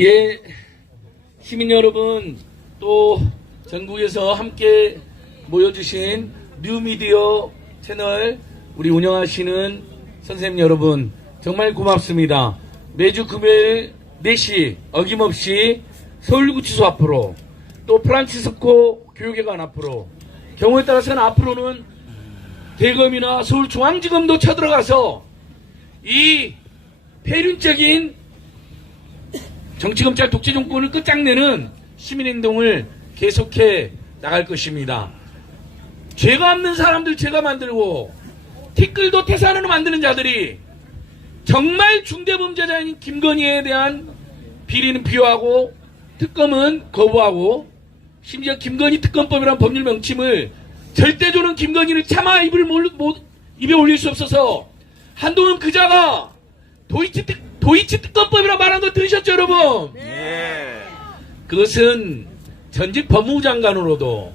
예, 시민 여러분, 또 전국에서 함께 모여주신 뉴미디어 채널 우리 운영하시는 선생님 여러분 정말 고맙습니다. 매주 금요일 4시 어김없이 서울구치소 앞으로 또 프란치스코 교육회관 앞으로 경우에 따라서는 앞으로는 대검이나 서울중앙지검도 쳐들어가서 이 폐륜적인 정치검찰 독재정권을 끝장내는 시민행동을 계속해 나갈 것입니다. 죄가 없는 사람들 죄가 만들고 티끌도 태산으로 만드는 자들이 정말 중대범죄자인 김건희에 대한 비리는 비호하고 특검은 거부하고 심지어 김건희 특검법이란 법률 명칭을 절대조는 김건희를 차마 입에 올릴 수 없어서 한동훈 그자가 도이치 특검법이라 말한 거 들으셨죠 여러분? 네. 그것은 전직 법무부 장관으로도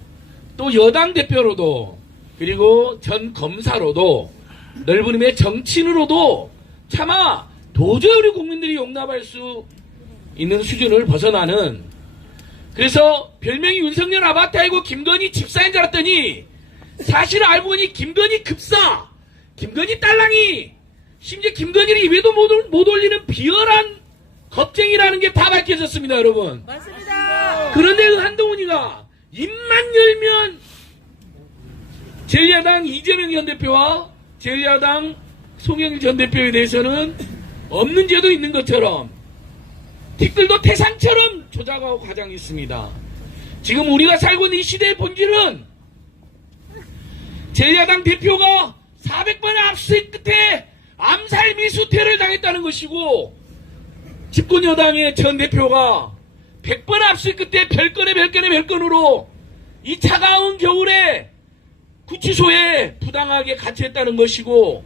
또 여당 대표로도 그리고 전 검사로도 넓은 의미의 정치인으로도 차마 도저히 우리 국민들이 용납할 수 있는 수준을 벗어나는, 그래서 별명이 윤석열 아바타이고 김건희 집사인 줄 알았더니 사실 알고 보니 김건희 급사, 김건희 딸랑이, 심지어 김건희를 입에도 못 올리는 비열한 겁쟁이라는 게 다 밝혀졌습니다 여러분. 맞습니다. 그런데 그 한동훈이가 입만 열면 제1야당 이재명 전 대표와 제1야당 송영길 전 대표에 대해서는 없는 죄도 있는 것처럼 티끌도 태산처럼 조작하고 과장이 있습니다. 지금 우리가 살고 있는 이 시대의 본질은 제1야당 대표가 400번의 압수수색 끝에 암살 미수태를 당했다는 것이고, 집권 여당의 전 대표가 100번의 압수수색 끝에 별건으로 이 차가운 겨울에 구치소에 부당하게 갇혀있다는 것이고,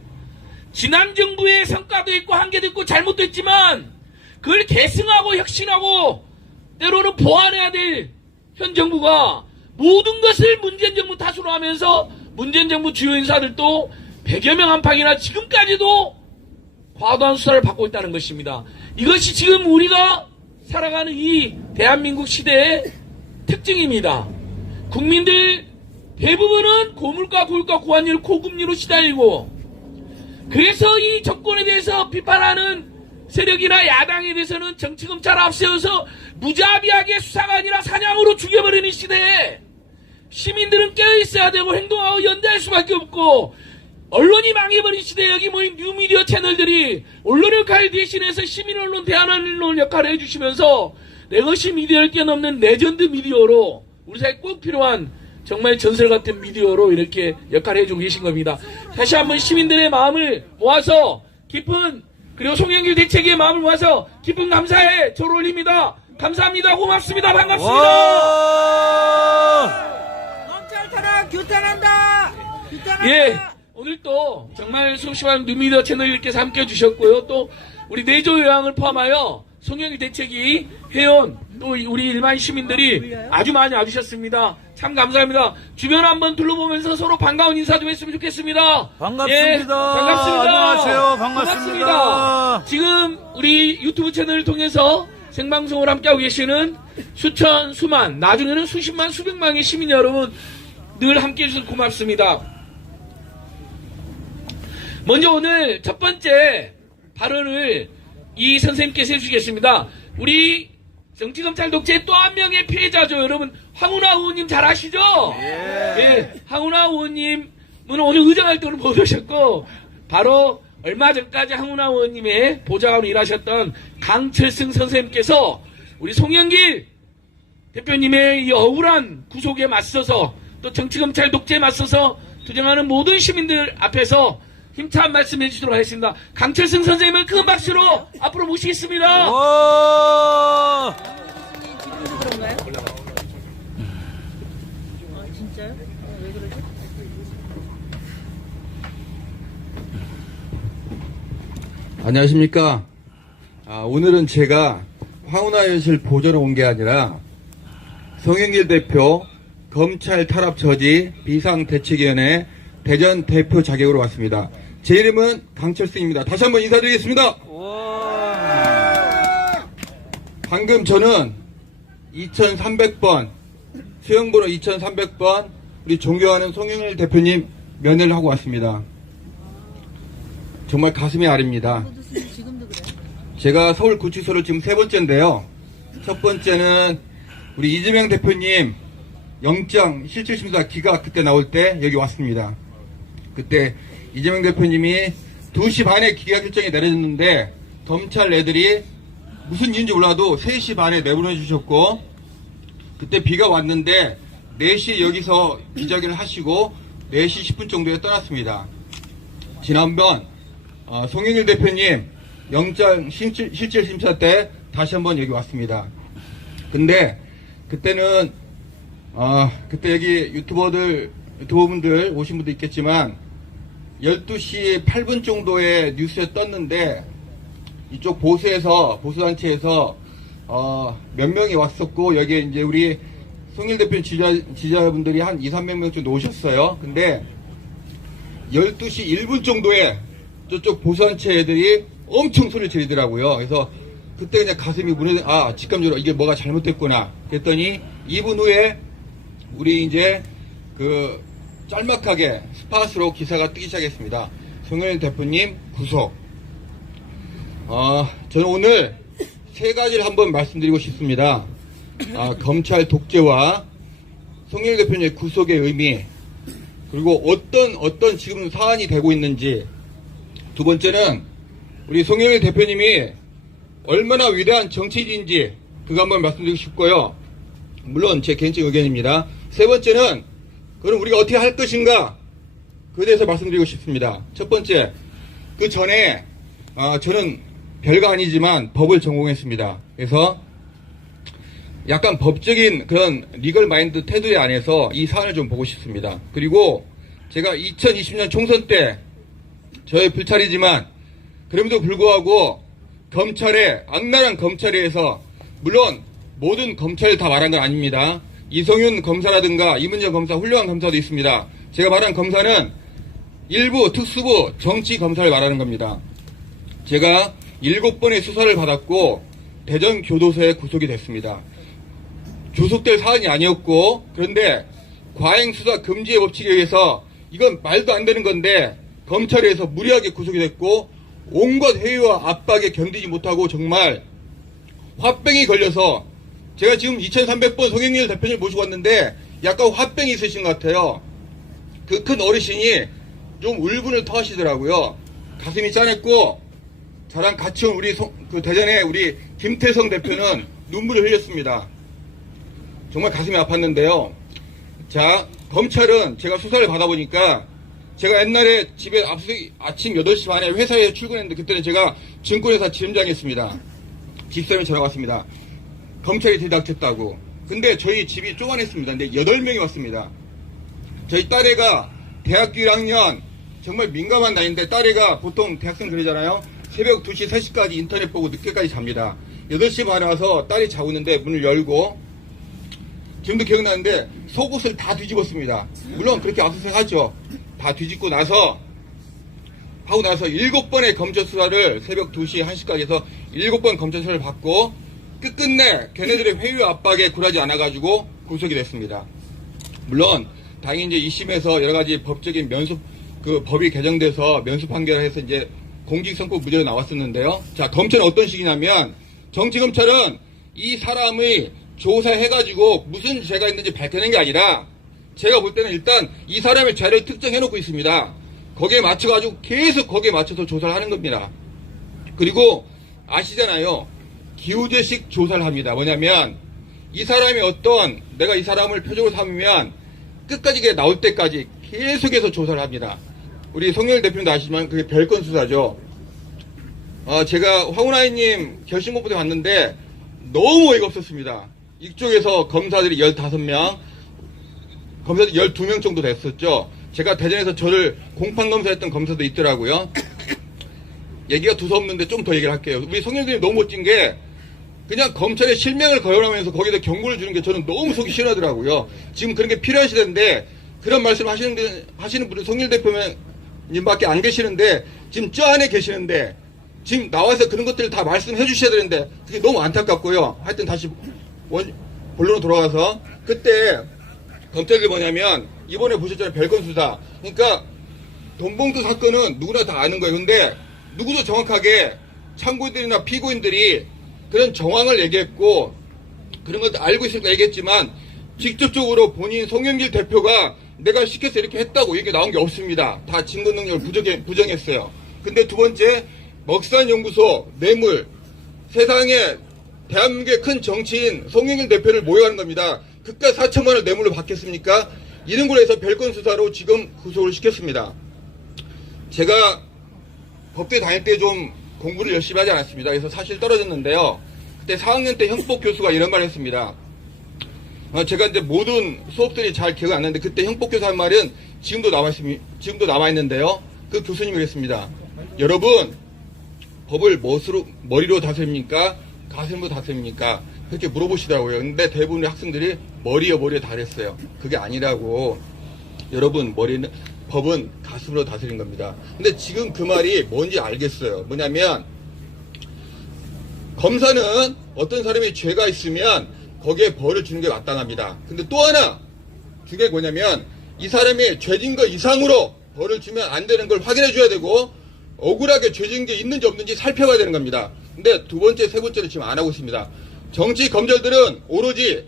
지난 정부의 성과도 있고 한계도 있고 잘못도 있지만 그걸 계승하고 혁신하고 때로는 보완해야 될 현 정부가 모든 것을 문재인 정부 탓으로 하면서 문재인 정부 주요 인사들도 100여 명 안팎이나 지금까지도 과도한 수사를 받고 있다는 것입니다. 이것이 지금 우리가 살아가는 이 대한민국 시대의 특징입니다. 국민들 대부분은 고물가, 고유가, 고환율, 고금리로 시달리고, 그래서 이 정권에 대해서 비판하는 세력이나 야당에 대해서는 정치검찰 앞세워서 무자비하게 수사가 아니라 사냥으로 죽여버리는 시대에 시민들은 깨어있어야 되고 행동하고 연대할 수밖에 없고, 언론이 망해버린 시대에 여기 모인 뉴미디어 채널들이 언론 역할 대신해서 시민 언론, 대한 언론 역할을 해주시면서 레거시 미디어를 뛰어넘는 레전드 미디어로 우리 사회에 꼭 필요한 정말 전설 같은 미디어로 이렇게 역할을 해주고 계신 겁니다. 다시 한번 시민들의 마음을 모아서 깊은, 그리고 송영길 대책의 마음을 모아서 깊은 감사의 절을 올립니다. 감사합니다. 고맙습니다. 반갑습니다. 검찰 탄압 규탄한다. 규탄한다. 예, 오늘 또 정말 수없이 많은 뉴미디어 채널님께서 함께 해주셨고요. 또 우리 내조 요양을 포함하여 송영길 대책이 해온 또 우리 일반 시민들이 아주 많이 와주셨습니다. 참 감사합니다. 주변 한번 둘러보면서 서로 반가운 인사 좀 했으면 좋겠습니다. 반갑습니다. 예, 반갑습니다. 안녕하세요. 반갑습니다. 고맙습니다. 지금 우리 유튜브 채널을 통해서 생방송을 함께하고 계시는 수천, 수만, 나중에는 수십만, 수백만의 시민 여러분 늘 함께해 주셔서 고맙습니다. 먼저 오늘 첫 번째 발언을 이 선생님께서 해주시겠습니다. 우리 정치검찰 독재의 또 한 명의 피해자죠. 여러분, 황운하 의원님 잘 아시죠? 예, 황운하 의원님은 오늘 의정활동을 못 오셨고, 바로 얼마 전까지 황운하 의원님의 보좌관으로 일하셨던 강철승 선생님께서 우리 송영길 대표님의 이 억울한 구속에 맞서서 또 정치검찰 독재에 맞서서 투쟁하는 모든 시민들 앞에서 힘찬 말씀 해주시도록 하겠습니다. 강철승 선생님을 큰 박수로 앞으로 모시겠습니다. 와! 기분이 그런가요? 진짜요? 왜 그러지? 안녕하십니까. 오늘은 제가 황운하 의원실 보좌로 온 게 아니라 송영길 대표 검찰 탄압 저지 비상대책위원회 대전 대표 자격으로 왔습니다. 제 이름은 강철승입니다. 다시 한번 인사드리겠습니다. 방금 저는 2300번, 수영번호 2300번, 우리 존경하는 송영길 대표님 면회를 하고 왔습니다. 정말 가슴이 아립니다. 저도 선생님 지금도 그래요. 제가 서울구치소를 지금 3번째인데요. 첫 번째는 우리 이재명 대표님 영장 실질심사 기각 그때 나올 때 여기 왔습니다. 그때 이재명 대표님이 2시 반에 기각 결정이 내려졌는데 검찰 애들이 무슨 이유인지 몰라도 3시 반에 내보내주셨고, 그때 비가 왔는데 4시에 여기서 기자회견을 하시고 4시 10분 정도에 떠났습니다. 지난번 송영길 대표님 영장 실질심사 때 다시 한번 여기 왔습니다. 근데 그때는 그때 여기 유튜버분들 오신 분도 있겠지만 12시 8분 정도의 뉴스에 떴는데 이쪽 보수단체에서 몇 명이 왔었고, 여기에 이제 우리 송일 대표 지지자분들이 한 200~300명 정도 오셨어요. 근데 12시 1분 정도에 저쪽 보수단체 애들이 엄청 소리를 지르더라고요. 그래서 그때 그냥 가슴이 직감적으로 이게 뭐가 잘못됐구나. 그랬더니 2분 후에 우리 이제 짤막하게 스팟으로 기사가 뜨기 시작했습니다. 송영길 대표님 구속. 저는 오늘 3가지를 한번 말씀드리고 싶습니다. 검찰 독재와 송영길 대표님의 구속의 의미, 그리고 어떤 지금 사안이 되고 있는지. 두 번째는 우리 송영길 대표님이 얼마나 위대한 정치인인지 그거 한번 말씀드리고 싶고요. 물론 제 개인적 의견입니다. 세 번째는 그럼 우리가 어떻게 할 것인가, 그에 대해서 말씀드리고 싶습니다. 첫 번째, 그 전에 저는 별거 아니지만 법을 전공했습니다. 그래서 약간 법적인 그런 리걸 마인드 테두리 안에서 이 사안을 좀 보고 싶습니다. 그리고 제가 2020년 총선 때 저의 불찰이지만 그럼에도 불구하고 악랄한 검찰에서, 물론 모든 검찰을 다 말한 건 아닙니다. 이성윤 검사라든가 이문정 검사, 훌륭한 검사도 있습니다. 제가 말한 검사는 일부 특수부 정치 검사를 말하는 겁니다. 제가 7번의 수사를 받았고 대전 교도소에 구속이 됐습니다. 조속될 사안이 아니었고, 그런데 과잉수사 금지의 법칙에 의해서 이건 말도 안 되는 건데 검찰에서 무리하게 구속이 됐고, 온갖 회의와 압박에 견디지 못하고 정말 화병이 걸려서, 제가 지금 2300번 송영길 대표님 모시고 왔는데 약간 화병이 있으신 것 같아요. 그 큰 어르신이 좀 울분을 토하시더라고요. 가슴이 짠했고, 저랑 같이 온 대전에 우리 김태성 대표는 눈물을 흘렸습니다. 정말 가슴이 아팠는데요. 자, 검찰은 제가 수사를 받아보니까, 제가 옛날에 집에 아침 8시 반에 회사에 출근했는데 그때는 제가 증권회사 지점장이었습니다. 집사람이 전화가 왔습니다. 검찰이 들이닥쳤다고. 근데 저희 집이 쪼만했습니다. 근데 8명이 왔습니다. 저희 딸애가 대학교 1학년, 정말 민감한 나이인데, 딸애가 보통 대학생 그러잖아요. 새벽 2시, 3시까지 인터넷 보고 늦게까지 잡니다. 8시 반에 와서 딸이 자고 있는데 문을 열고, 지금도 기억나는데 속옷을 다 뒤집었습니다. 물론 그렇게 압수수색하죠. 다 뒤집고 나서 7번의 검찰 수사를 새벽 2시, 1시까지 해서 7번 검찰 수사를 받고 끝끝내 걔네들의 회유와 압박에 굴하지 않아가지고 구속이 됐습니다. 물론 다행히 이제 2심에서 여러 가지 법적인 법이 개정돼서 면수 판결을 해서 이제 공직선고 무죄로 나왔었는데요. 자, 검찰은 어떤 식이냐면, 정치검찰은 이 사람의 조사해가지고 무슨 죄가 있는지 밝혀낸 게 아니라, 제가 볼 때는 일단 이 사람의 죄를 특정해놓고 있습니다. 거기에 맞춰가지고 계속 거기에 맞춰서 조사를 하는 겁니다. 그리고 아시잖아요. 기우제식 조사를 합니다. 뭐냐면, 이 사람이 내가 이 사람을 표적으로 삼으면 끝까지 나올 때까지 계속해서 조사를 합니다. 우리 송영길 대표님도 아시지만 그게 별건 수사죠. 제가 황운하이님 결심공부대 봤는데 너무 어이가 없었습니다. 이쪽에서 검사들이 15명, 검사들이 12명 정도 됐었죠. 제가 대전에서 저를 공판검사했던 검사도 있더라고요. 얘기가 두서없는데 좀 더 얘기를 할게요. 우리 송영길님 너무 멋진 게, 그냥 검찰의 실명을 거론하면서 거기다 경고를 주는 게 저는 너무 속이 시원하더라고요. 지금 그런 게 필요한 시대인데, 그런 말씀 하시는 분은 송영길 대표님밖에 안 계시는데, 지금 저 안에 계시는데, 지금 나와서 그런 것들을 다 말씀해 주셔야 되는데 그게 너무 안타깝고요. 하여튼 다시 본론으로 돌아가서 그때 검찰이 뭐냐면 이번에 보셨잖아요. 별건 수사. 그러니까 돈봉투 사건은 누구나 다 아는 거예요. 근데 누구도 정확하게 참고인들이나 피고인들이 그런 정황을 얘기했고 그런 것도 알고 있으니까 얘기했지만 직접적으로 본인 송영길 대표가 내가 시켜서 이렇게 했다고 얘기 나온 게 없습니다. 다 증거 능력을 부정했어요. 근데 두 번째 먹산연구소 뇌물 세상에 대한민국의 큰 정치인 송영길 대표를 모욕하는 겁니다. 그깟 4천만 원 뇌물로 받겠습니까? 이런 걸로 해서 별건 수사로 지금 구속을 시켰습니다. 제가 법대 다닐 때 좀 공부를 열심히 하지 않았습니다. 그래서 사실 떨어졌는데요. 그때 4학년 때 형법 교수가 이런 말을 했습니다. 제가 이제 모든 수업들이 잘 기억 안 나는데 그때 형법 교수 한 말은 지금도 남아 있는데요. 그 교수님이 그랬습니다. 여러분 법을 머리로 다스립니까? 가슴으로 다스립니까? 그렇게 물어보시더라고요. 근데 대부분의 학생들이 머리에 다 그랬어요. 그게 아니라고. 여러분 법은 가슴으로 다스린 겁니다. 근데 지금 그 말이 뭔지 알겠어요. 뭐냐면 검사는 어떤 사람이 죄가 있으면 거기에 벌을 주는 게 마땅합니다. 근데 또 하나 중요한 게 뭐냐면 이 사람이 죄진 거 이상으로 벌을 주면 안 되는 걸 확인해 줘야 되고 억울하게 죄진 게 있는지 없는지 살펴봐야 되는 겁니다. 근데 두 번째, 세 번째는 지금 안 하고 있습니다. 정치 검찰들은 오로지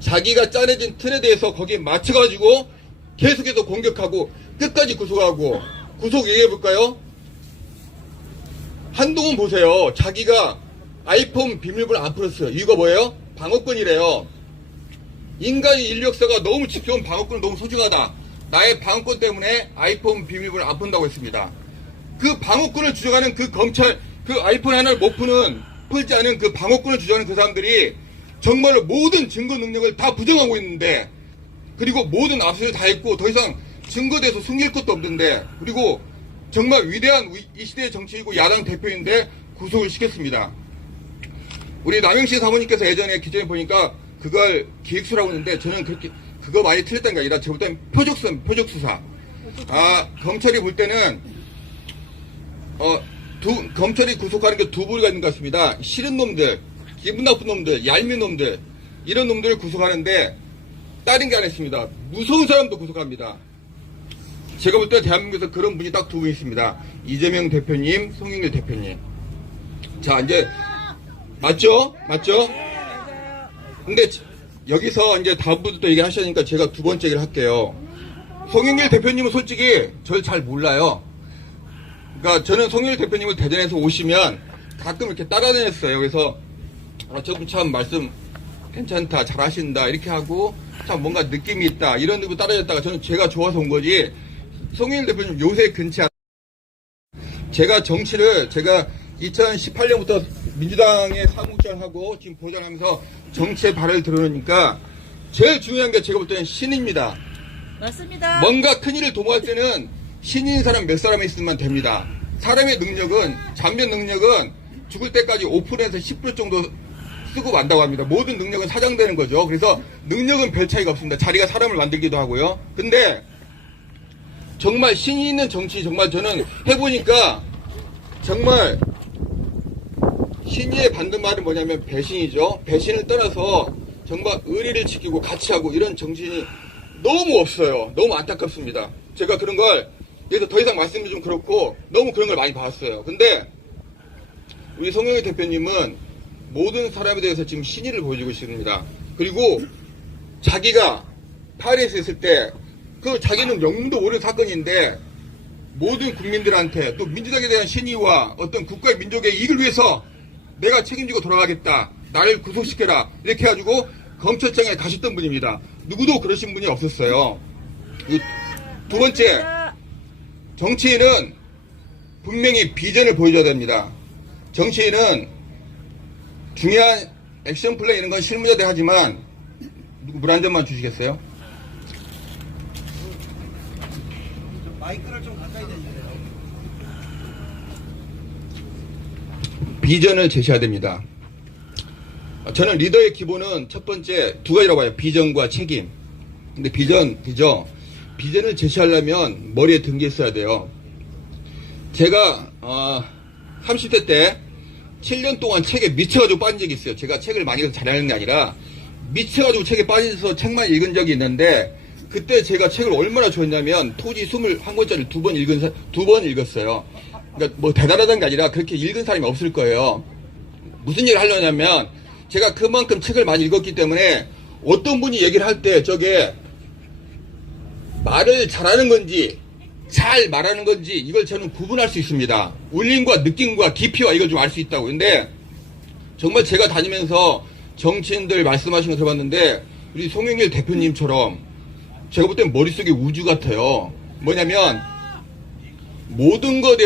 자기가 짜내진 틀에 대해서 거기에 맞춰가지고 계속해서 공격하고 끝까지 구속하고 구속 얘기해 볼까요? 한동훈 보세요. 자기가 아이폰 비밀번호 안 풀었어요. 이유가 뭐예요? 방어권이래요. 인간의 인류 역사가 너무 지켜온 방어권은 너무 소중하다. 나의 방어권 때문에 아이폰 비밀번호 안 푼다고 했습니다. 그 방어권을 주장하는 그 검찰, 그 아이폰 하나를 못 풀지 않은 그 방어권을 주장하는 그 사람들이 정말로 모든 증거 능력을 다 부정하고 있는데 그리고 모든 압수를 다 했고 더 이상 증거돼서 숨길 것도 없는데 그리고 정말 위대한 이 시대의 정치이고 야당 대표인데 구속을 시켰습니다. 우리 남영신 사모님께서 예전에 기존에 보니까 그걸 기획수라고 했는데 저는 그렇게 그거 많이 틀렸다는 게 아니라 저보다는 표적수사. 검찰이 볼 때는 검찰이 구속하는 게 두 부류가 있는 것 같습니다. 싫은 놈들, 기분 나쁜 놈들, 얄미운 놈들 이런 놈들을 구속하는데 다른 게 안 했습니다. 무서운 사람도 구속합니다. 제가 볼 때 대한민국에서 그런 분이 딱 두 분 있습니다. 이재명 대표님, 송영길 대표님. 자, 이제 맞죠? 근데 여기서 이제 다음 분도 또 얘기하시니까 제가 두 번째 얘기를 할게요. 송영길 대표님은 솔직히 저를 잘 몰라요. 그러니까 저는 송영길 대표님을 대전에서 오시면 가끔 이렇게 따라다녔어요. 그래서 저분 참 말씀 괜찮다, 잘하신다 이렇게 하고 참 뭔가 느낌이 있다 이런 데로 따라다녔다가 저는 제가 좋아서 온 거지. 송영길 대표님 요새 근치 않. 제가 2018년부터 민주당의 사무국장하고 지금 보좌하면서 정치의 발을 들어놓으니까 제일 중요한 게 제가 볼 때는 신입니다. 맞습니다. 뭔가 큰일을 도모할 때는 신인 사람 몇 사람이 있으면 됩니다. 사람의 능력은 잔변 능력은 죽을 때까지 5%에서 10% 정도 쓰고 만다고 합니다. 모든 능력은 사장되는 거죠. 그래서 능력은 별 차이가 없습니다. 자리가 사람을 만들기도 하고요. 근데 정말 신이 있는 정치 정말 저는 해보니까 정말 신의에 받는 말은 뭐냐면 배신이죠. 배신을 떠나서 정말 의리를 지키고 같이 하고 이런 정신이 너무 없어요. 너무 안타깝습니다. 제가 그런 걸 여기서 더 이상 말씀이 좀 그렇고 너무 그런 걸 많이 봤어요. 근데 우리 송영길 대표님은 모든 사람에 대해서 지금 신의를 보여주고 있습니다. 그리고 자기가 파리에서 있을 때 그 자기는 명문도 모르는 사건인데 모든 국민들한테 또 민주당에 대한 신의와 어떤 국가의 민족의 이익을 위해서 내가 책임지고 돌아가겠다. 나를 구속시켜라. 이렇게 해가지고 검찰청에 가셨던 분입니다. 누구도 그러신 분이 없었어요. 두 번째, 정치인은 분명히 비전을 보여줘야 됩니다. 정치인은 중요한 액션 플레이 이런 건 실무자들 하지만 물 한 잔만 주시겠어요? 마이크를 좀 가까이 대주세요. 비전을 제시해야 됩니다. 저는 리더의 기본은 첫 번째 두 가지라고 봐요. 비전과 책임. 근데 비전을 제시하려면 머리에 든 게 있어야 돼요. 제가 30대 때 7년 동안 책에 미쳐가지고 빠진 적이 있어요. 제가 책을 많이 읽어서 잘하는 게 아니라 미쳐가지고 책에 빠져서 책만 읽은 적이 있는데 그때 제가 책을 얼마나 좋아했냐면 토지 21권짜리 두 번 읽었어요. 그러니까 뭐 대단하다는 게 아니라 그렇게 읽은 사람이 없을 거예요. 무슨 얘기를 하려냐면 제가 그만큼 책을 많이 읽었기 때문에 어떤 분이 얘기를 할 때 저게 말을 잘하는 건지 잘 말하는 건지 이걸 저는 구분할 수 있습니다. 울림과 느낌과 깊이와 이걸 좀 알 수 있다고. 근데 정말 제가 다니면서 정치인들 말씀하신 거 들어봤는데 우리 송영길 대표님처럼 제가 볼 땐 머릿속에 우주 같아요. 뭐냐면 모든 것에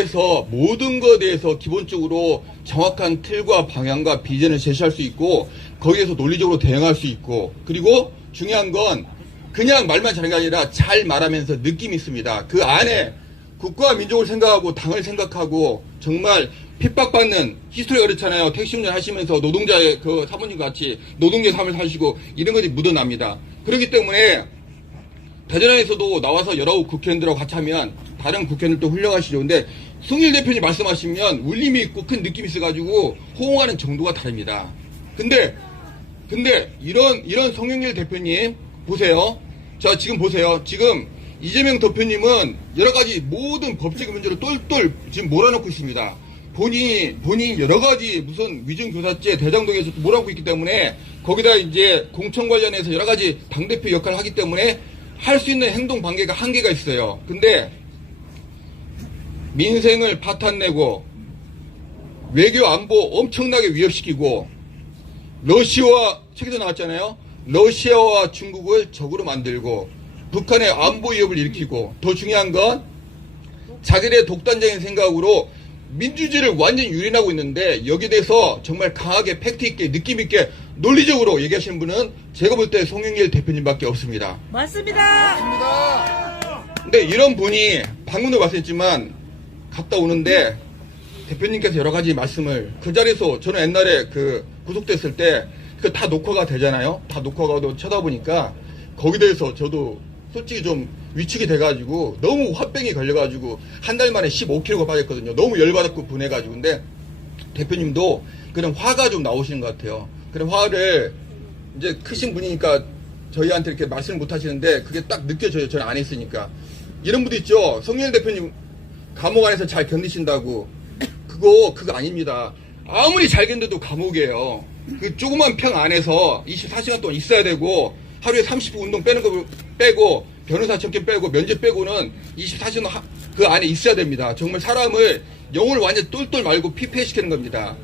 대해서 기본적으로 정확한 틀과 방향과 비전을 제시할 수 있고 거기에서 논리적으로 대응할 수 있고 그리고 중요한 건 그냥 말만 잘하는 게 아니라 잘 말하면서 느낌이 있습니다. 그 안에 국가와 민족을 생각하고 당을 생각하고 정말 핍박받는 히스토리가 그렇잖아요. 택시 운전 하시면서 노동자의 그 사모님 같이 노동자 삶을 사시고 이런 것이 묻어납니다. 그렇기 때문에 대전에서도 나와서 여러 국회의원들하고 같이 하면 다른 국회의원들도 훌륭하시죠. 근데 송일 대표님 말씀하시면 울림이 있고 큰 느낌이 있어가지고 호응하는 정도가 다릅니다. 근데 이런 송영길 대표님 보세요. 자, 지금 보세요. 지금 이재명 대표님은 여러 가지 모든 법적 문제로 똘똘 지금 몰아넣고 있습니다. 본인이 여러 가지 무슨 위증교사죄 대장동에서 몰아넣고 있기 때문에 거기다 이제 공천 관련해서 여러 가지 당대표 역할을 하기 때문에 할 수 있는 행동 관계가 한계가 있어요. 근데 민생을 파탄내고 외교 안보 엄청나게 위협시키고 러시아와 책에도 나왔잖아요. 러시아와 중국을 적으로 만들고 북한의 안보 위협을 일으키고 더 중요한 건 자기들의 독단적인 생각으로 민주주의를 완전히 유린하고 있는데 여기에 대해서 정말 강하게 팩트있게 느낌있게 논리적으로 얘기하시는 분은 제가 볼 때 송영길 대표님밖에 없습니다. 맞습니다. 근데 이런 분이 방문도 말씀했지만 갔다 오는데 대표님께서 여러 가지 말씀을 그 자리에서 저는 옛날에 그 구속됐을 때 그 다 녹화가 되잖아요. 다 녹화가 쳐다보니까 거기에 대해서 저도 솔직히 좀 위축이 돼가지고 너무 화병이 걸려가지고 한 달 만에 15kg가 빠졌거든요. 너무 열받았고 분해가지고. 근데 대표님도 그런 화가 좀 나오시는 것 같아요. 그런 화를 이제 크신 분이니까 저희한테 이렇게 말씀을 못 하시는데 그게 딱 느껴져요. 저는 안 했으니까. 이런 분도 있죠. 송영길 대표님 감옥 안에서 잘 견디신다고. 그거 아닙니다. 아무리 잘 견뎌도 감옥이에요. 그 조그만 평 안에서 24시간 동안 있어야 되고 하루에 30분 운동 빼는 거 빼고 변호사 청계 빼고 면제 빼고는 24시간 그 안에 있어야 됩니다. 정말 사람을 영을 완전 똘똘 말고 피폐시키는 겁니다.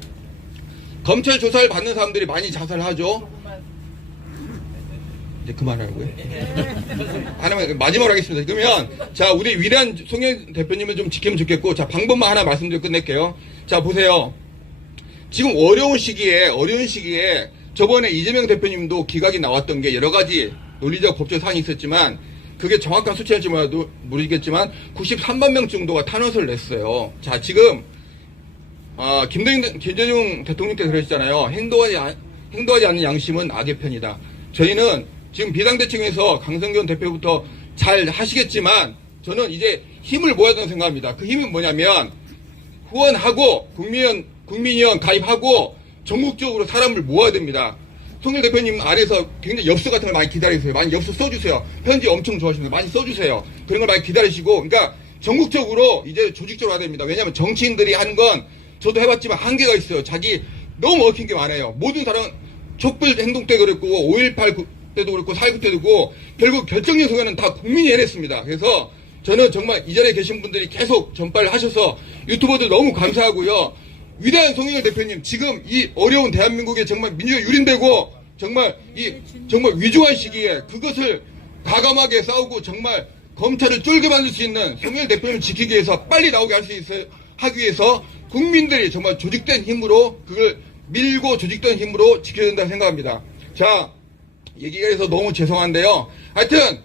검찰 조사를 받는 사람들이 많이 자살하죠. 이제 그만하고요. 하나만 마지막으로 하겠습니다. 그러면 자 우리 위대한 송영 대표님을 좀 지키면 좋겠고 자 방법만 하나 말씀드리고 끝낼게요. 자 보세요. 지금 어려운 시기에 저번에 이재명 대표님도 기각이 나왔던 게 여러 가지 논리적 법적 사안이 있었지만 그게 정확한 수치일지 모르겠지만 93만 명 정도가 탄원서를 냈어요. 자 지금 김대중 대통령께서 그러셨잖아요. 행동하지 않는 양심은 악의 편이다. 저희는 지금 비상대책에서 강성균 대표부터 잘 하시겠지만 저는 이제 힘을 모아야 된다고 생각합니다. 그 힘은 뭐냐면 후원하고 국민위원 가입하고 전국적으로 사람을 모아야 됩니다. 송일 대표님 안에서 굉장히 엽서 같은 걸 많이 기다리세요. 많이 엽서 써주세요. 편지 엄청 좋아하시는데 많이 써주세요. 그런 걸 많이 기다리시고 그러니까 전국적으로 이제 조직적으로 해야 됩니다. 왜냐하면 정치인들이 하는 건 저도 해봤지만 한계가 있어요. 자기 너무 얽힌 게 많아요. 모든 사람 촛불 행동 때 그랬고 5.18 때도 그렇고 4.19 때도 그렇고 결국 결정적 소견은 다 국민이 해냈습니다. 그래서 저는 정말 이 자리에 계신 분들이 계속 전파를 하셔서 유튜버들 너무 감사하고요. 위대한 송영길 대표님 지금 이 어려운 대한민국에 정말 민주가 유린되고 정말 정말 위중한 시기에 그것을 과감하게 싸우고 정말 검찰을 쫄게 만들 수 있는 송영길 대표님을 지키기 위해서 빨리 나오게 하기 위해서 국민들이 정말 조직된 힘으로 그걸 밀고 조직된 힘으로 지켜야 된다고 생각합니다. 자 얘기가 해서 너무 죄송한데요. 하여튼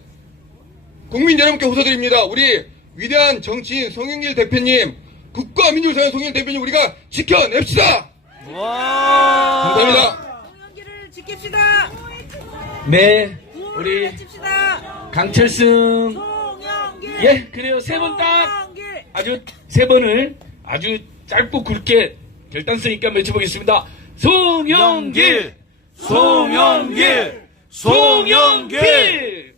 국민 여러분께 호소드립니다. 우리 위대한 정치인 송영길 대표님 국가 민주사회 송영길 대표님 우리가 지켜냅시다. 와. 감사합니다. 송영길을 지킵시다. 네, 우리 우리 지킵시다. 강철승 송영길. 예 그래요. 세 번 딱 송영길. 아주 세 번을 아주 짧고 굵게 결단성 있게 한번 외쳐보겠습니다. 송영길! 송영길! 송영길!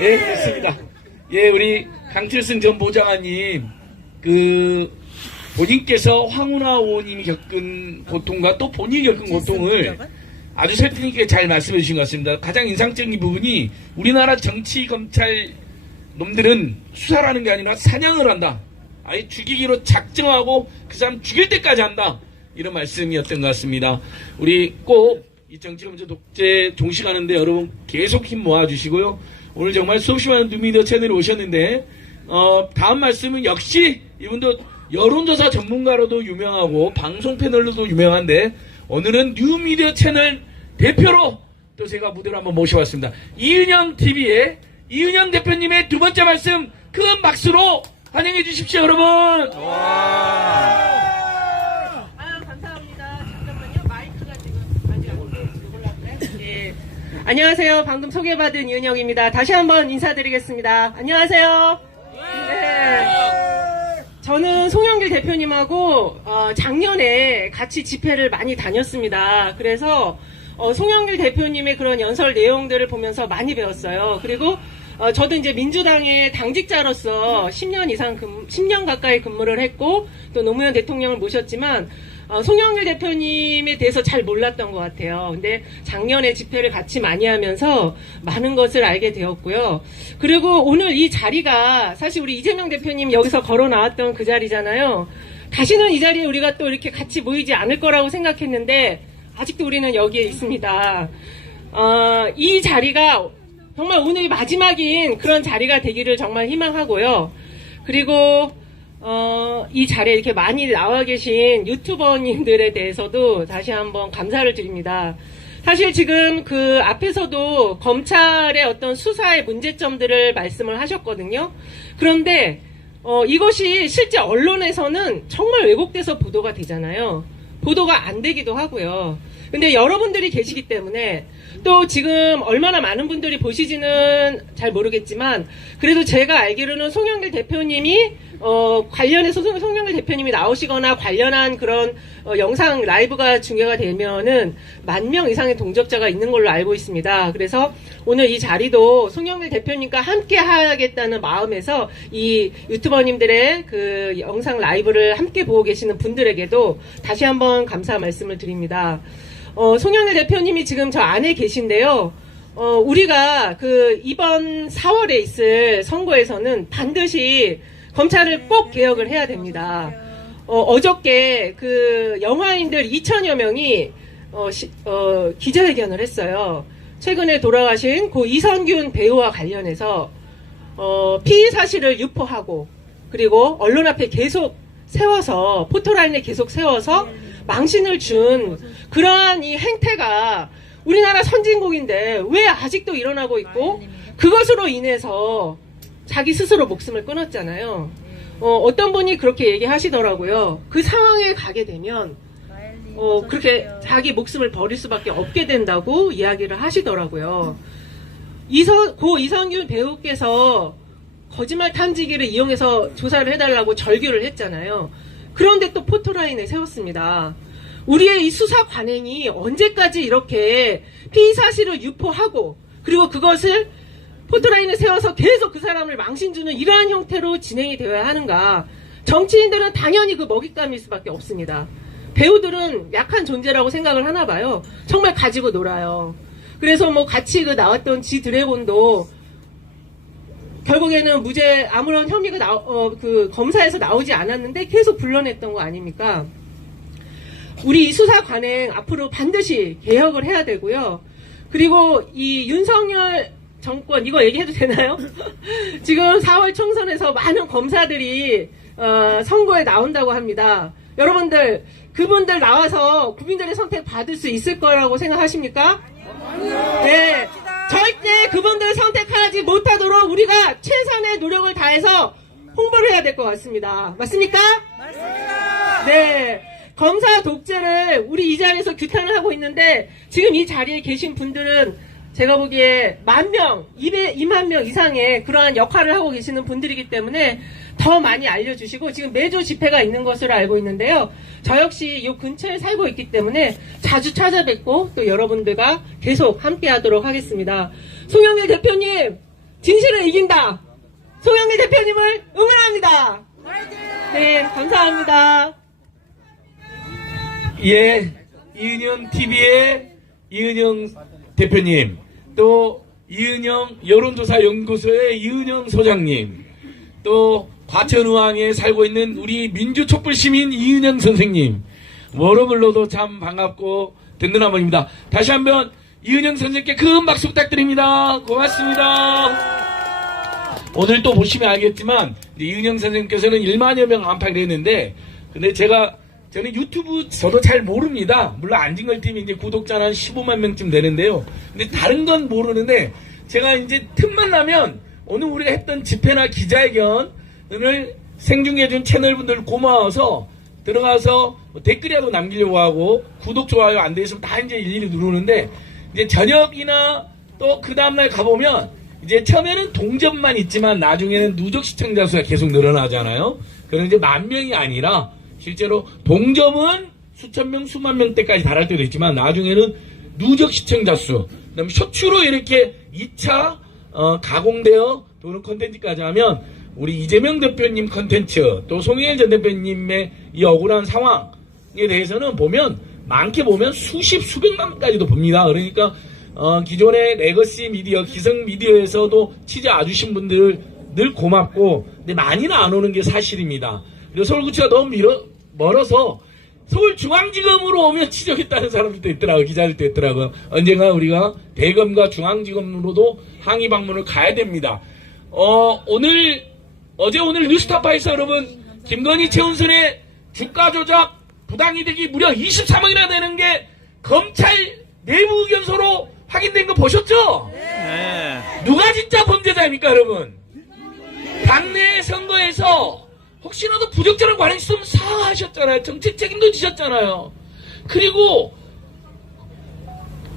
예, 됐습니다. 예, 우리 강칠승 전 보좌관님, 본인께서 황운하 의원님이 겪은 고통과 또 본인이 겪은 고통을 아주 설득 있게 잘 말씀해 주신 것 같습니다. 가장 인상적인 부분이 우리나라 정치 검찰 놈들은 수사라는 게 아니라 사냥을 한다. 아예 죽이기로 작정하고 그 사람 죽일 때까지 한다. 이런 말씀이었던 것 같습니다. 우리 꼭 이 정치검찰 독재 종식하는데 여러분 계속 힘 모아주시고요. 오늘 정말 수없이 많은 뉴미디어 채널에 오셨는데 다음 말씀은 역시 이분도 여론조사 전문가로도 유명하고 방송 패널로도 유명한데 오늘은 뉴미디어 채널 대표로 또 제가 무대로 한번 모셔봤습니다. 이은영 TV의 이은영 대표님의 두 번째 말씀 큰 박수로 환영해 주십시오, 여러분. 감사합니다. 잠깐만요. 마이크가 지금 아직 안 올라왔나요? 예. 안녕하세요. 방금 소개받은 이은영입니다. 다시 한번 인사드리겠습니다. 안녕하세요. 네. 저는 송영길 대표님하고 작년에 같이 집회를 많이 다녔습니다. 그래서 송영길 대표님의 그런 연설 내용들을 보면서 많이 배웠어요. 그리고 저도 이제 민주당의 당직자로서 10년 가까이 근무를 했고 또 노무현 대통령을 모셨지만 송영길 대표님에 대해서 잘 몰랐던 것 같아요. 근데 작년에 집회를 같이 많이 하면서 많은 것을 알게 되었고요. 그리고 오늘 이 자리가 사실 우리 이재명 대표님 여기서 걸어 나왔던 그 자리잖아요. 다시는 이 자리에 우리가 또 이렇게 같이 모이지 않을 거라고 생각했는데 아직도 우리는 여기에 있습니다. 이 자리가 정말 오늘이 마지막인 그런 자리가 되기를 정말 희망하고요. 그리고 이 자리에 이렇게 많이 나와 계신 유튜버님들에 대해서도 다시 한번 감사를 드립니다. 사실 지금 그 앞에서도 검찰의 어떤 수사의 문제점들을 말씀을 하셨거든요. 그런데 이것이 실제 언론에서는 정말 왜곡돼서 보도가 되잖아요. 보도가 안 되기도 하고요. 근데 여러분들이 계시기 때문에 또 지금 얼마나 많은 분들이 보시지는 잘 모르겠지만 그래도 제가 알기로는 송영길 대표님이 관련해서 송영길 대표님이 나오시거나 관련한 그런 영상 라이브가 중계가 되면은 10,000명 이상의 동접자가 있는 걸로 알고 있습니다. 그래서 오늘 이 자리도 송영길 대표님과 함께 하겠다는 마음에서 이 유튜버님들의 그 영상 라이브를 함께 보고 계시는 분들에게도 다시 한번 감사 말씀을 드립니다. 송영길 대표님이 지금 저 안에 계신데요. 우리가 이번 4월에 있을 선거에서는 반드시 검찰을 꼭 개혁을 해야 됩니다. 어저께 영화인들 2,000여 명이 기자회견을 했어요. 최근에 돌아가신 고 이선균 배우와 관련해서 피의 사실을 유포하고 그리고 언론 앞에 계속 세워서 포토라인에 계속 세워서 망신을 준 그러한 이 행태가 우리나라 선진국인데 왜 아직도 일어나고 있고 그것으로 인해서 자기 스스로 목숨을 끊었잖아요. 어떤 분이 그렇게 얘기하시더라고요. 그 상황에 가게 되면 그렇게 자기 목숨을 버릴 수밖에 없게 된다고 이야기를 하시더라고요. 고 이선균 배우께서 거짓말 탐지기를 이용해서 조사를 해달라고 절규를 했잖아요. 그런데 또 포토라인에 세웠습니다. 우리의 이 수사 관행이 언제까지 이렇게 피의 사실을 유포하고 그리고 그것을 포토라인에 세워서 계속 그 사람을 망신주는 이러한 형태로 진행이 되어야 하는가. 정치인들은 당연히 그 먹잇감일 수밖에 없습니다. 배우들은 약한 존재라고 생각을 하나 봐요. 정말 가지고 놀아요. 그래서 같이 나왔던 지 드래곤도 결국에는 무죄 아무런 혐의가 검사에서 나오지 않았는데 계속 불러냈던 거 아닙니까? 우리 이 수사 관행 앞으로 반드시 개혁을 해야 되고요. 그리고 이 윤석열 정권 이거 얘기해도 되나요? 지금 4월 총선에서 많은 검사들이 선거에 나온다고 합니다. 여러분들 그분들 나와서 국민들의 선택 받을 수 있을 거라고 생각하십니까? 네. 절대 그분들 선택하지 못하도록 우리가 최선의 노력을 다해서 홍보를 해야 될 것 같습니다. 맞습니까? 맞습니다. 네. 검사 독재를 우리 이 자리에서 규탄을 하고 있는데 지금 이 자리에 계신 분들은 제가 보기에 10,000명, 2만 명 이상의 그러한 역할을 하고 계시는 분들이기 때문에 더 많이 알려주시고 지금 매주 집회가 있는 것으로 알고 있는데요. 저 역시 이 근처에 살고 있기 때문에 자주 찾아뵙고 또 여러분들과 계속 함께하도록 하겠습니다. 송영길 대표님, 진실은 이긴다. 송영길 대표님을 응원합니다. 네, 감사합니다. 예, 이은영 TV의 이은영 대표님, 또 이은영 여론조사연구소의 이은영 소장님, 또 과천의왕에 살고 있는 우리 민주촛불시민 이은영 선생님, 뭐로 불러도 참 반갑고 든든한 분입니다. 다시 한번 이은영 선생님께 큰 박수 부탁드립니다. 고맙습니다. 오늘 또 보시면 알겠지만 이은영 선생님께서는 1만여 명 안팎을 했는데, 근데 저는 유튜브 저도 잘 모릅니다. 물론 안진걸TV 이제 구독자는 한 15만 명쯤 되는데요. 근데 다른 건 모르는데, 제가 이제 틈만 나면 오늘 우리가 했던 집회나 기자회견을 생중계해준 채널분들 고마워서 들어가서 뭐 댓글이라도 남기려고 하고, 구독, 좋아요 안 돼 있으면 다 이제 일일이 누르는데, 이제 저녁이나 또 그 다음날 가보면 이제 처음에는 동접만 있지만 나중에는 누적 시청자 수가 계속 늘어나잖아요. 그런 이제 만 명이 아니라 실제로 동접은 수천 명, 수만 명대까지 달할 때도 있지만 나중에는 누적 시청자 수, 그다음에 쇼츠로 이렇게 2차 가공되어 도는 컨텐츠까지 하면 우리 이재명 대표님 컨텐츠, 또 송영길 전 대표님의 이 억울한 상황에 대해서는 보면 많게 보면 수십, 수백만까지도 봅니다. 그러니까 기존의 레거시 미디어, 기성 미디어에서도 취재 와주신 분들 늘 고맙고, 근데 많이는 안 오는 게 사실입니다. 그리고 서울구치가 너무 멀어서 서울중앙지검으로 오면 취재했다는 사람들도 있더라고요. 기자들도 있더라고요. 언젠가 우리가 대검과 중앙지검으로도 항의 방문을 가야 됩니다. 어제 오늘 뉴스타파에서 여러분, 김건희 최은순의 주가 조작 부당이득이 무려 23억이나 되는 게 검찰 내부 의견서로 확인된 거 보셨죠? 네. 누가 진짜 범죄자입니까, 여러분? 당내 선거에서 혹시라도 부적절한 관행 있으면 사과하셨잖아요. 정책 책임도 지셨잖아요. 그리고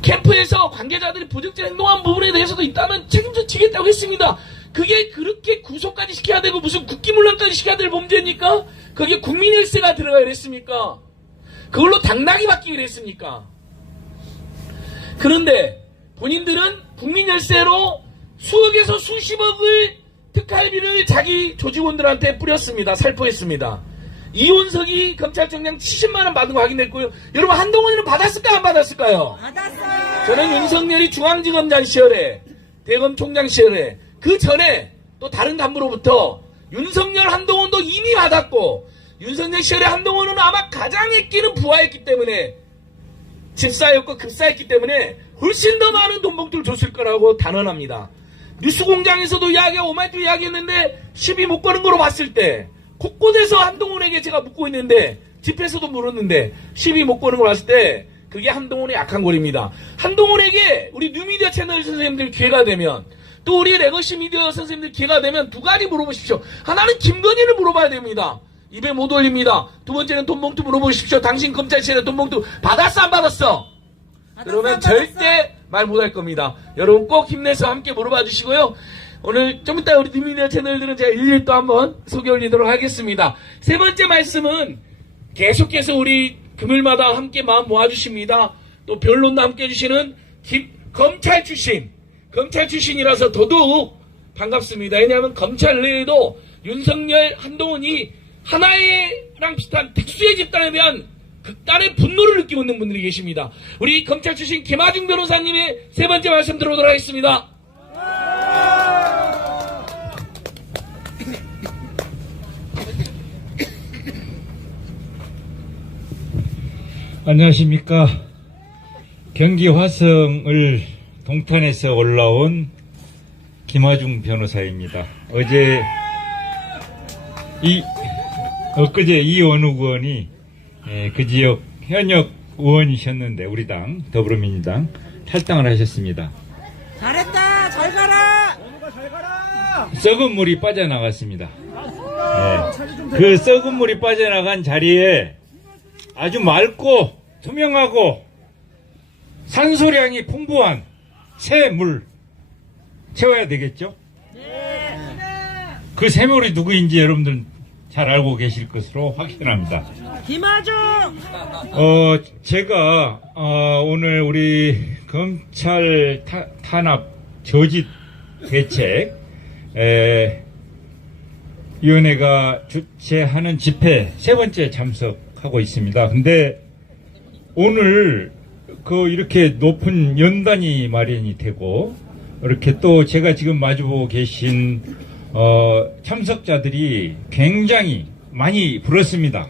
캠프에서 관계자들이 부적절한 행동한 부분에 대해서도 있다면 책임져 지겠다고 했습니다. 그게 그렇게 구속까지 시켜야 되고 무슨 국기문란까지 시켜야 될 범죄입니까? 그게 국민일세가 들어가야 했습니까? 그걸로 당락이 바뀌기로 했습니까? 그런데 본인들은 국민열세로 수억에서 수십억을 특활비를 자기 조직원들한테 뿌렸습니다. 살포했습니다. 이원석이 검찰총장 70만원 받은 거 확인됐고요. 여러분, 한동훈이는 받았을까 안 받았을까요? 받았어요. 저는 윤석열이 중앙지검장 시절에, 대검총장 시절에, 그 전에 또 다른 간부로부터 윤석열, 한동훈도 이미 받았고, 윤석열 시절에 한동훈은 아마 가장 애끼는 부하였기 때문에, 집사였고 급사였기 때문에 훨씬 더 많은 돈봉투를 줬을 거라고 단언합니다. 뉴스공장에서도 오마이트 이야기했는데 시비 못 거는 거로 봤을 때 곳곳에서 한동훈에게 제가 묻고 있는데, 집에서도 물었는데 시비 못 거는 걸 봤을 때 그게 한동훈의 약한 골입니다. 한동훈에게 우리 뉴미디어 채널 선생님들 기회가 되면, 또 우리 레거시 미디어 선생님들 기회가 되면 두 가지 물어보십시오. 하나는 김건희를 물어봐야 됩니다. 입에 못 올립니다. 두 번째는 돈봉투 물어보십시오. 당신 검찰실에 돈봉투 받았어 안 받았어? 그러면 절대 말 못할 겁니다. 여러분 꼭 힘내서 함께 물어봐 주시고요. 오늘 좀 이따 우리 뉴미디어 채널들은 제가 일일이 또 한번 소개 올리도록 하겠습니다. 세 번째 말씀은 계속해서 우리 금요일마다 함께 마음 모아주십니다. 또 변론도 함께 해주시는 검찰 출신이라서 더더욱 반갑습니다. 왜냐하면 검찰 내에도 윤석열, 한동훈이 하나의랑 비슷한 특수의 집단에 대한 극단의 분노를 느끼고 있는 분들이 계십니다. 우리 검찰 출신 김하중 변호사님의 세 번째 말씀 들어오도록 하겠습니다. 안녕하십니까. 경기 화성을 동탄에서 올라온 김하중 변호사입니다. 엊그제 이원욱 의원이 그 지역 현역 의원이셨는데 우리 당 더불어민주당 탈당을 하셨습니다. 잘했다. 잘 가라. 썩은 물이 빠져나갔습니다. 그 썩은 물이 빠져나간 자리에 아주 맑고 투명하고 산소량이 풍부한 새 물 채워야 되겠죠? 그 샘물이 누구인지 여러분들 잘 알고 계실 것으로 확신합니다. 김아중! 제가 오늘 우리 검찰 탄압 저지 대책 위원회가 주최하는 집회 세 번째 참석하고 있습니다. 근데 오늘 이렇게 높은 연단이 마련이 되고 이렇게 또 제가 지금 마주보고 계신 참석자들이 굉장히 많이 불었습니다.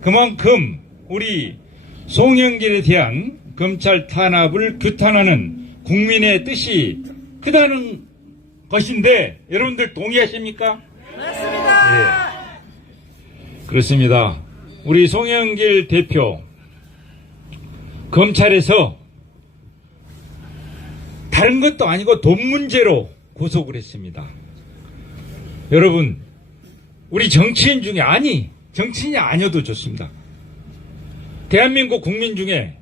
그만큼 우리 송영길에 대한 검찰 탄압을 규탄하는 국민의 뜻이 크다는 것인데 여러분들 동의하십니까? 맞습니다. 예. 그렇습니다. 우리 송영길 대표 검찰에서 다른 것도 아니고 돈 문제로 구속을 했습니다. 여러분, 우리 정치인 중에 정치인이 아니어도 좋습니다. 대한민국 국민 중에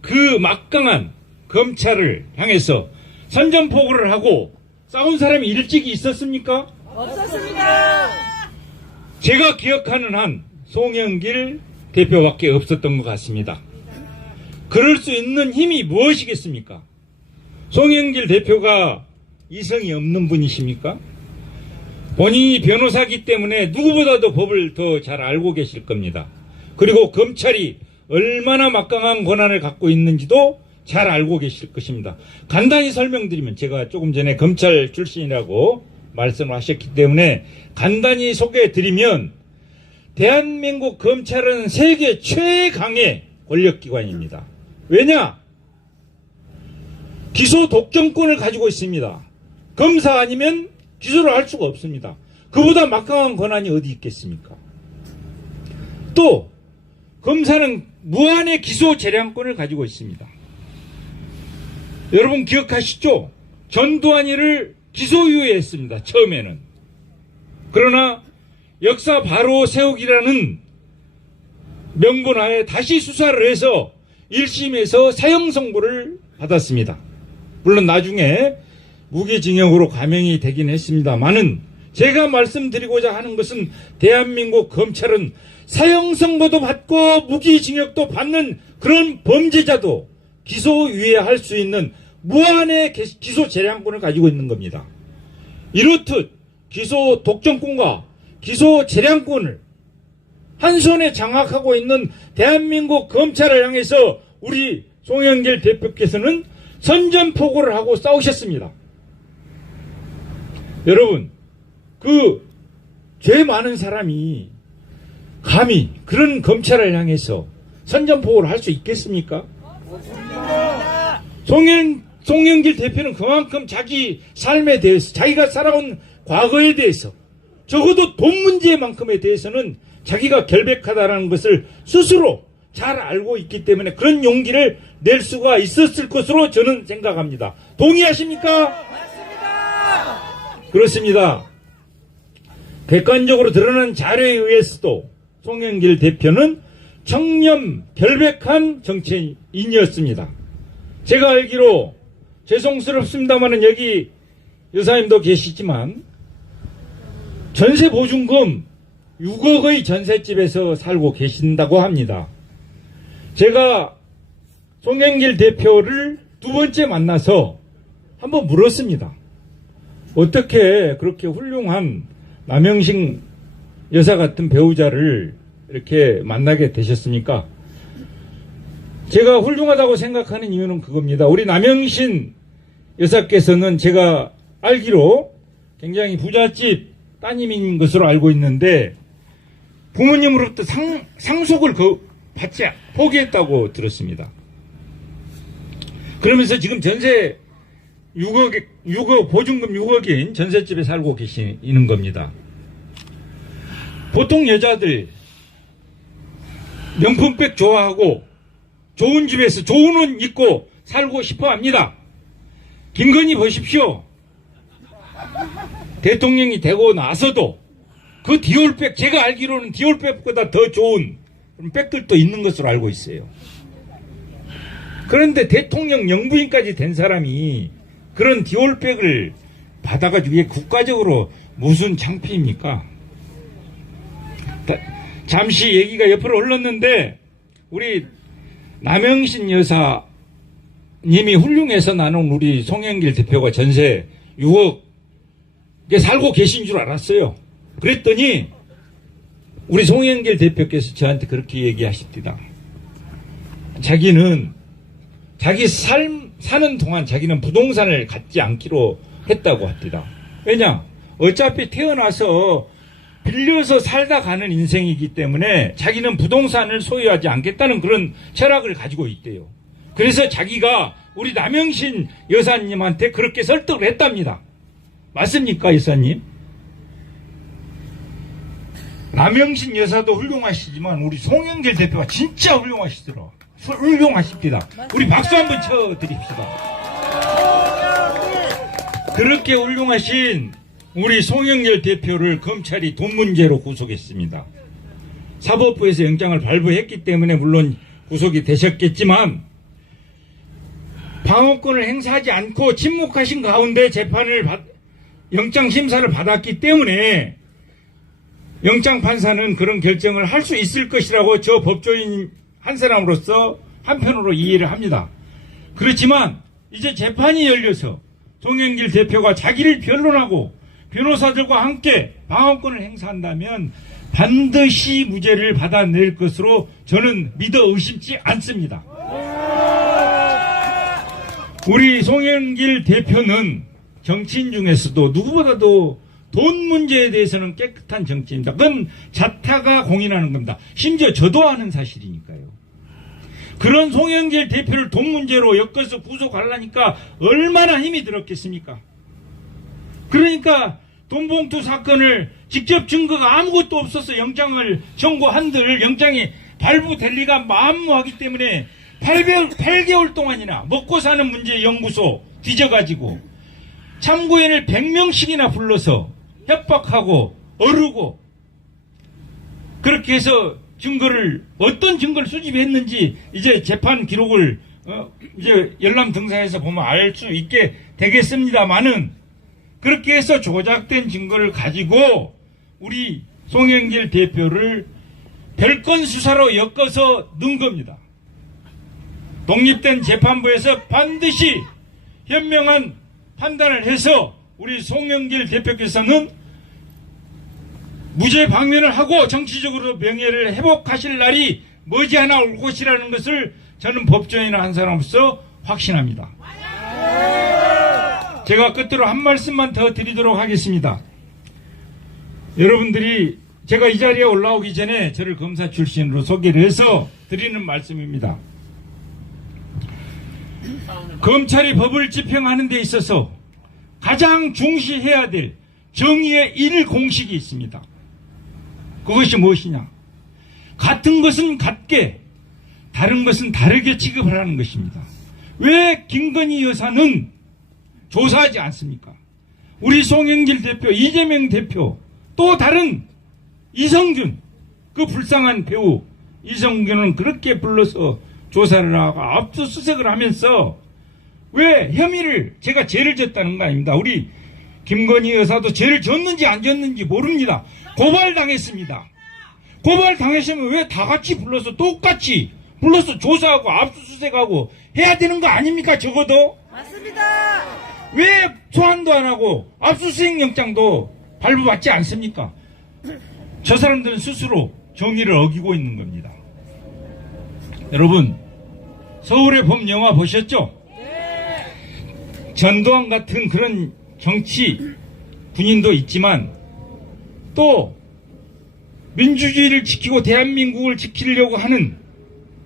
그 막강한 검찰을 향해서 선전포고를 하고 싸운 사람이 일찍이 있었습니까? 없었습니다. 제가 기억하는 한 송영길 대표밖에 없었던 것 같습니다. 그럴 수 있는 힘이 무엇이겠습니까? 송영길 대표가 이성이 없는 분이십니까? 본인이 변호사기 때문에 누구보다도 법을 더 잘 알고 계실 겁니다. 그리고 검찰이 얼마나 막강한 권한을 갖고 있는지도 잘 알고 계실 것입니다. 간단히 설명드리면, 제가 조금 전에 검찰 출신이라고 말씀을 하셨기 때문에 간단히 소개해드리면, 대한민국 검찰은 세계 최강의 권력기관입니다. 왜냐? 기소 독점권을 가지고 있습니다. 검사 아니면 기소를 할 수가 없습니다. 그보다 막강한 권한이 어디 있겠습니까? 또 검사는 무한의 기소 재량권을 가지고 있습니다. 여러분 기억하시죠? 전두환이를 기소유예했습니다. 처음에는. 그러나 역사 바로 세우기라는 명분하에 다시 수사를 해서 1심에서 사형 선고를 받았습니다. 물론 나중에 무기징역으로 감형이 되긴 했습니다만은, 제가 말씀드리고자 하는 것은 대한민국 검찰은 사형 선고도 받고 무기징역도 받는 그런 범죄자도 기소유예할 수 있는 무한의 기소 재량권을 가지고 있는 겁니다. 이렇듯 기소 독점권과 기소 재량권을 한 손에 장악하고 있는 대한민국 검찰을 향해서 우리 송영길 대표께서는 선전포고를 하고 싸우셨습니다. 여러분, 죄 많은 사람이 감히 그런 검찰을 향해서 선전포고를 할 수 있겠습니까? 송영길 대표는 그만큼 자기 삶에 대해서, 자기가 살아온 과거에 대해서, 적어도 돈 문제만큼에 대해서는 자기가 결백하다는 것을 스스로 잘 알고 있기 때문에 그런 용기를 낼 수가 있었을 것으로 저는 생각합니다. 동의하십니까? 맞습니다. 그렇습니다. 객관적으로 드러난 자료에 의해서도 송영길 대표는 청렴 결백한 정치인이었습니다. 제가 알기로, 죄송스럽습니다마는 여기 여사님도 계시지만 전세 보증금 6억의 전셋집에서 살고 계신다고 합니다. 제가 송영길 대표를 두 번째 만나서 한번 물었습니다. 어떻게 그렇게 훌륭한 남영식 여사 같은 배우자를 이렇게 만나게 되셨습니까? 제가 훌륭하다고 생각하는 이유는 그겁니다. 우리 남영신 여사께서는 제가 알기로 굉장히 부잣집 따님인 것으로 알고 있는데, 부모님으로부터 상속을 포기했다고 들었습니다. 그러면서 지금 전세 6억, 보증금 6억인 전셋집에 살고 계시는 겁니다. 보통 여자들 명품백 좋아하고 좋은 집에서 좋은 옷 입고 살고 싶어 합니다. 김건희 보십시오. 대통령이 되고 나서도 그 디올백, 제가 알기로는 디올백보다 더 좋은 백들도 있는 것으로 알고 있어요. 그런데 대통령 영부인까지 된 사람이 그런 디올백을 받아가지고 국가적으로 무슨 창피입니까? 잠시 얘기가 옆으로 흘렀는데 우리 남영신 여사님이 훌륭해서 나는 우리 송영길 대표가 전세 6억에 살고 계신 줄 알았어요. 그랬더니 우리 송영길 대표께서 저한테 그렇게 얘기하십니다. 자기는 자기 사는 동안 자기는 부동산을 갖지 않기로 했다고 합니다. 왜냐? 어차피 태어나서 빌려서 살다 가는 인생이기 때문에 자기는 부동산을 소유하지 않겠다는 그런 철학을 가지고 있대요. 그래서 자기가 우리 남영신 여사님한테 그렇게 설득을 했답니다. 맞습니까, 여사님? 남영신 여사도 훌륭하시지만 우리 송영길 대표가 진짜 훌륭하십니다. 우리 박수 한번 쳐드립시다. 그렇게 훌륭하신 우리 송영길 대표를 검찰이 돈 문제로 구속했습니다. 사법부에서 영장을 발부했기 때문에 물론 구속이 되셨겠지만 방어권을 행사하지 않고 침묵하신 가운데 영장 심사를 받았기 때문에 영장 판사는 그런 결정을 할 수 있을 것이라고 저 법조인 한 사람으로서 한편으로 이해를 합니다. 그렇지만 이제 재판이 열려서 송영길 대표가 자기를 변론하고 변호사들과 함께 방어권을 행사한다면 반드시 무죄를 받아낼 것으로 저는 믿어 의심치 않습니다. 우리 송영길 대표는 정치인 중에서도 누구보다도 돈 문제에 대해서는 깨끗한 정치인입니다. 그건 자타가 공인하는 겁니다. 심지어 저도 아는 사실이니까요. 그런 송영길 대표를 돈 문제로 엮어서 구속하려니까 얼마나 힘이 들었겠습니까? 그러니까 돈봉투 사건을 직접 증거가 아무것도 없어서 영장을 청구한들 영장이 발부될 리가 만무하기 때문에 8개월 동안이나 먹고 사는 문제 연구소 뒤져가지고 참고인을 100명씩이나 불러서 협박하고 어르고 그렇게 해서 어떤 증거를 수집했는지 이제 재판 기록을 이제 열람 등사해서 보면 알 수 있게 되겠습니다만은 그렇게 해서 조작된 증거를 가지고 우리 송영길 대표를 별건 수사로 엮어서 넣은 겁니다. 독립된 재판부에서 반드시 현명한 판단을 해서 우리 송영길 대표께서는 무죄 방면을 하고 정치적으로 명예를 회복하실 날이 머지않아 올 것이라는 것을 저는 법조인 한 사람으로서 확신합니다. 제가 끝으로 한 말씀만 더 드리도록 하겠습니다. 여러분들이 제가 이 자리에 올라오기 전에 저를 검사 출신으로 소개를 해서 드리는 말씀입니다. 검찰이 법을 집행하는 데 있어서 가장 중시해야 될 정의의 1공식이 있습니다. 그것이 무엇이냐? 같은 것은 같게, 다른 것은 다르게 취급을 하는 것입니다. 왜 김건희 여사는 조사하지 않습니까? 우리 송영길 대표, 이재명 대표, 또 다른 이성균, 그 불쌍한 배우 이성균은 그렇게 불러서 조사를 하고 압수수색을 하면서 왜 혐의를 제가 죄를 졌다는 거 아닙니다. 우리 김건희 여사도 죄를 졌는지 안 졌는지 모릅니다. 고발당했습니다. 고발당했으면 왜 다 같이 불러서 똑같이 불러서 조사하고 압수수색하고 해야 되는 거 아닙니까? 적어도 맞습니다. 왜 소환도 안 하고 압수수색 영장도 발부받지 않습니까? 저 사람들은 스스로 정의를 어기고 있는 겁니다. 여러분, 서울의 봄 영화 보셨죠? 전두환 같은 그런 정치 군인도 있지만 또 민주주의를 지키고 대한민국을 지키려고 하는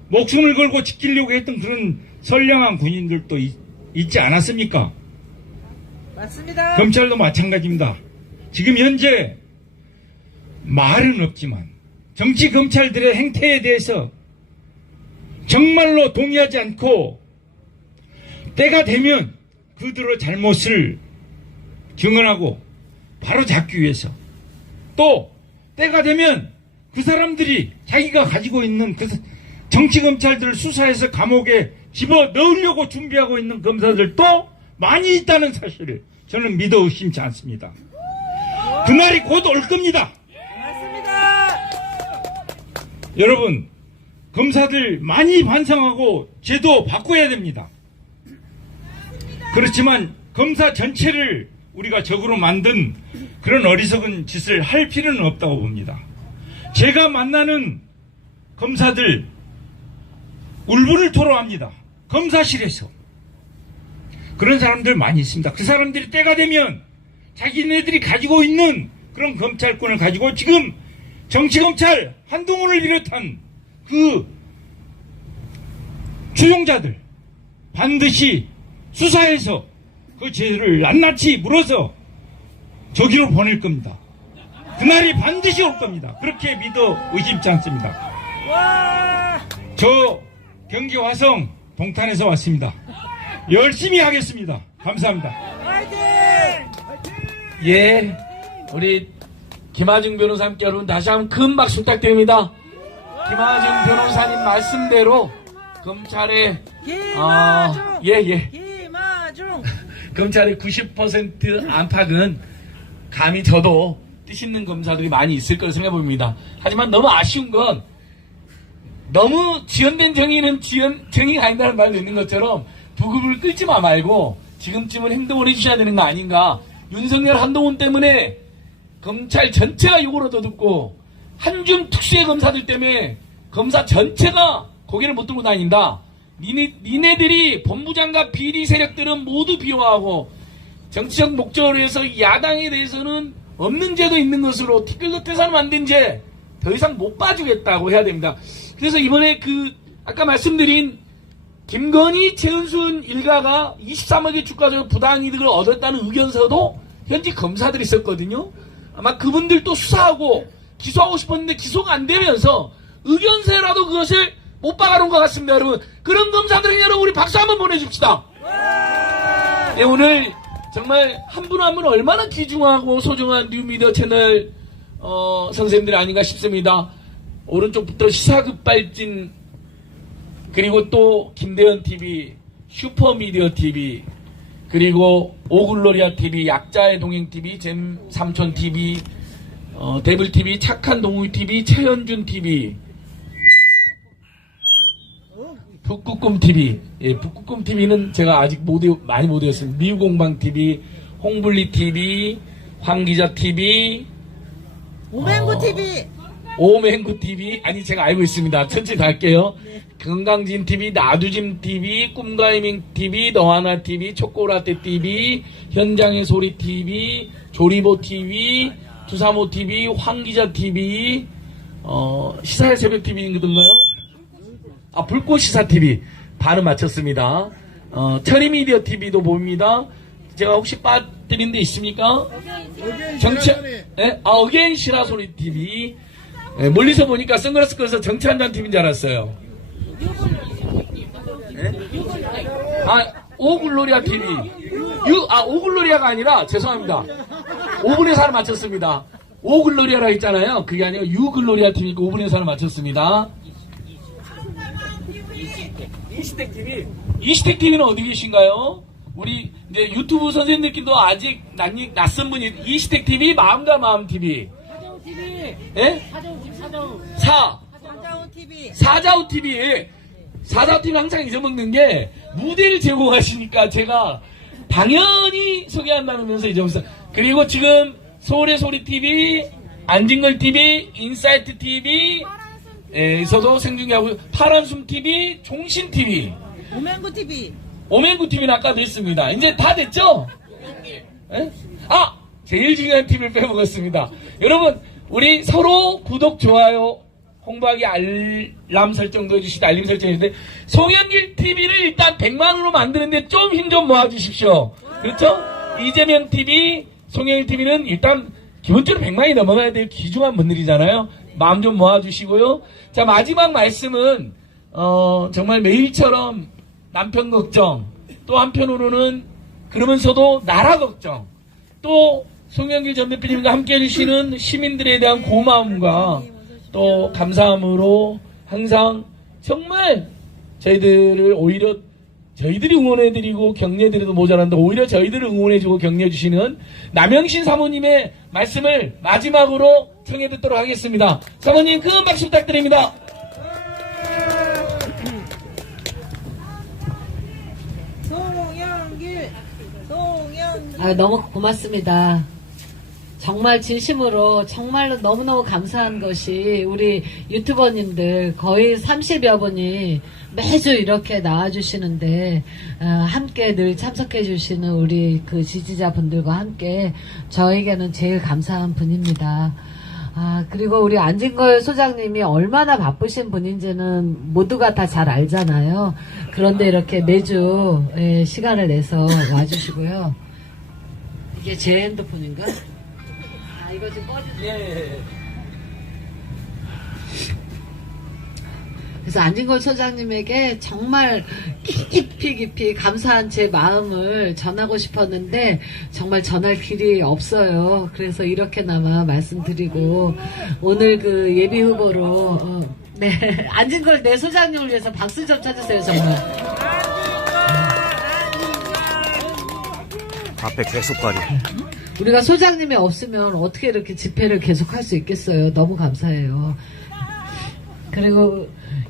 목숨을 걸고 지키려고 했던 그런 선량한 군인들도 있지 않았습니까? 맞습니다. 검찰도 마찬가지입니다. 지금 현재 말은 없지만 정치 검찰들의 행태에 대해서 정말로 동의하지 않고 때가 되면 그들의 잘못을 증언하고 바로 잡기 위해서 또 때가 되면 그 사람들이 자기가 가지고 있는 그 정치 검찰들을 수사해서 감옥에 집어 넣으려고 준비하고 있는 검사들도 많이 있다는 사실을 저는 믿어 의심치 않습니다. 그날이 곧 올 겁니다. 맞습니다. 여러분, 검사들 많이 반성하고 제도 바꿔야 됩니다. 그렇지만 검사 전체를 우리가 적으로 만든 그런 어리석은 짓을 할 필요는 없다고 봅니다. 제가 만나는 검사들 울분을 토로합니다. 검사실에서. 그런 사람들 많이 있습니다. 그 사람들이 때가 되면 자기네들이 가지고 있는 그런 검찰권을 가지고 지금 정치검찰 한동훈을 비롯한 그 추종자들 반드시 수사해서 그 죄를 낱낱이 물어서 저기로 보낼 겁니다. 그날이 반드시 올 겁니다. 그렇게 믿어 의심치 않습니다. 와. 저 경기 화성 동탄에서 왔습니다. 열심히 하겠습니다. 감사합니다. 화이팅! 예, 우리 김하중 변호사님께 여러분 다시 한번 큰 박수 부탁드립니다. 김하중 변호사님 말씀대로 검찰의 김하중. 예. 김하중. 검찰의 90% 안팎은 감히 저도 뜻있는 검사들이 많이 있을 거라 생각해 봅니다. 하지만 너무 아쉬운 건 너무 지연된 정의는 정의가 아니다는 말도 있는 것처럼 부급을 끌지 말고 지금쯤은 행동을 해주셔야 되는 거 아닌가. 윤석열 한동훈 때문에 검찰 전체가 욕을 얻어듣고 한줌 특수의 검사들 때문에 검사 전체가 고개를 못 들고 다닌다. 니네들이 본부장과 비리 세력들은 모두 비호하고 정치적 목적으로 해서 야당에 대해서는 없는 죄도 있는 것으로 티끌끝에서는 만든 죄 더 이상 못 봐주겠다고 해야 됩니다. 그래서 이번에 아까 말씀드린 김건희, 최은순 일가가 23억의 주가적 부당이득을 얻었다는 의견서도 현직 검사들이 있었거든요. 아마 그분들도 수사하고 기소하고 싶었는데 기소가 안 되면서 의견서라도 그것을 못 박아놓은 것 같습니다. 여러분, 그런 검사들에게 여러분 우리 박수 한번 보내줍시다. 네, 오늘 정말 한 분 한 분 얼마나 귀중하고 소중한 뉴미디어 채널 선생님들이 아닌가 싶습니다. 오른쪽부터 시사급발진, 그리고 또 김대현 TV, 슈퍼미디어 TV, 그리고 오글로리아 TV, 약자의 동행 TV, 잼 삼촌 TV, 데블 TV, 착한 동우 TV, 최현준 TV, 북극꿈 TV. 예, 북극꿈 TV는 제가 아직 많이 못 외웠습니다. 미우공방 TV, 홍블리 TV, 황기자 TV, 오맹구 TV. 오맹구 TV. 아니, 제가 알고 있습니다. 천천히 갈게요. 건강진 TV, 나두짐 TV, 꿈가이밍 TV, 너하나 TV, 초코라떼 TV, 현장의 소리 TV, 조리보 TV, 두사모 TV, 황기자 TV, 시사의 새벽 TV인가요? 불꽃 시사 TV. 반은 맞췄습니다. 철이미디어 TV도 봅니다. 제가 혹시 빠뜨린 데 있습니까? 어게인 시라소리 TV. 예, 멀리서 보니까 선글라스 껴서 정치한다는 TV인 줄 알았어요. 오글로리아 TV. 오글로리아가 아니라, 죄송합니다. 5분의 4를 맞췄습니다. 오글로리아라 했잖아요. 그게 아니고 유글로리아 TV니까 5분의 4를 맞췄습니다. 이시택 TV. 이시택 TV는 어디 계신가요? 우리 이제 유튜브 선생님들끼리도 아직 낯선 분이 이시택 TV, 마음과 마음 TV. 사자우 TV. 예? 사자우. 사자우 TV. 사자우 TV. 사자우 TV 항상 잊어먹는 게 무대를 제공하시니까 제가 당연히 소개한다면서 잊어먹었어요. 그리고 지금 서울의 소리 TV, 안진걸 TV, 인사이트 TV, 에서도 생중계하고 파란숨 TV, 종신 TV, 오맹구 TV. 오맹구 TV는 아까도 했습니다. 이제 다 됐죠? 에? 제일 중요한 TV를 빼먹었습니다. 여러분, 우리 서로 구독, 좋아요, 홍보하기, 알람 설정도 해주시고, 알림 설정해주시는데, 송영길 TV를 일단 100만으로 만드는데 좀 힘 좀 모아주십시오. 그렇죠? 이재명 TV, 송영길 TV는 일단 기본적으로 100만이 넘어가야 될 귀중한 분들이잖아요. 마음 좀 모아주시고요. 자, 마지막 말씀은 정말 매일처럼 남편 걱정, 또 한편으로는 그러면서도 나라 걱정, 또 송영길 전 대표님과 함께 해주시는 시민들에 대한 고마움과 또 감사함으로 항상 정말 저희들을 오히려 저희들이 응원해드리고 격려해드려도 모자란다. 오히려 저희들을 응원해주고 격려해주시는 남영신 사모님의 말씀을 마지막으로 청해 듣도록 하겠습니다. 사모님 큰 박수 부탁드립니다. 송영길, 송영길. 아, 너무 고맙습니다. 정말 진심으로 정말로 너무너무 감사한 것이 우리 유튜버님들 거의 30여 분이 매주 이렇게 나와주시는데 함께 늘 참석해 주시는 우리 그 지지자분들과 함께 저에게는 제일 감사한 분입니다. 그리고 우리 안진걸 소장님이 얼마나 바쁘신 분인지는 모두가 다 잘 알잖아요. 그런데 이렇게 매주 시간을 내서 와주시고요. 이게 제 핸드폰인가? 이거 좀 꺼주세요. 예. 그래서 안진걸 소장님에게 정말 깊이 감사한 제 마음을 전하고 싶었는데 정말 전할 길이 없어요. 그래서 이렇게나마 말씀드리고 오늘 그 예비 후보로 네 안진걸 내 소장님을 위해서 박수 좀 쳐주세요. 정말. 앞에 계속가리. 우리가 소장님이 없으면 어떻게 이렇게 집회를 계속할 수 있겠어요. 너무 감사해요. 그리고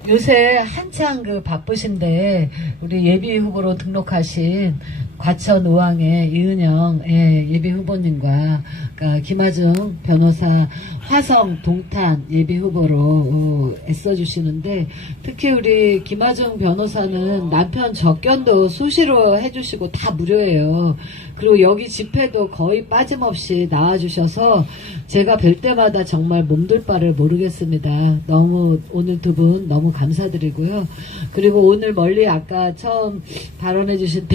요새 한창 그 바쁘신데 우리 예비 후보로 등록하신 과천 의왕의 이은영 예비 후보님과 그러니까 김하중 변호사 화성 동탄 예비 후보로 애써주시는데 특히 우리 김하중 변호사는 남편 접견도 수시로 해주시고 다 무료예요. 그리고 여기 집회도 거의 빠짐없이 나와주셔서 제가 뵐 때마다 정말 몸둘 바를 모르겠습니다. 너무 오늘 두 분 너무 감사드리고요. 그리고 오늘 멀리 아까 처음 발언해주신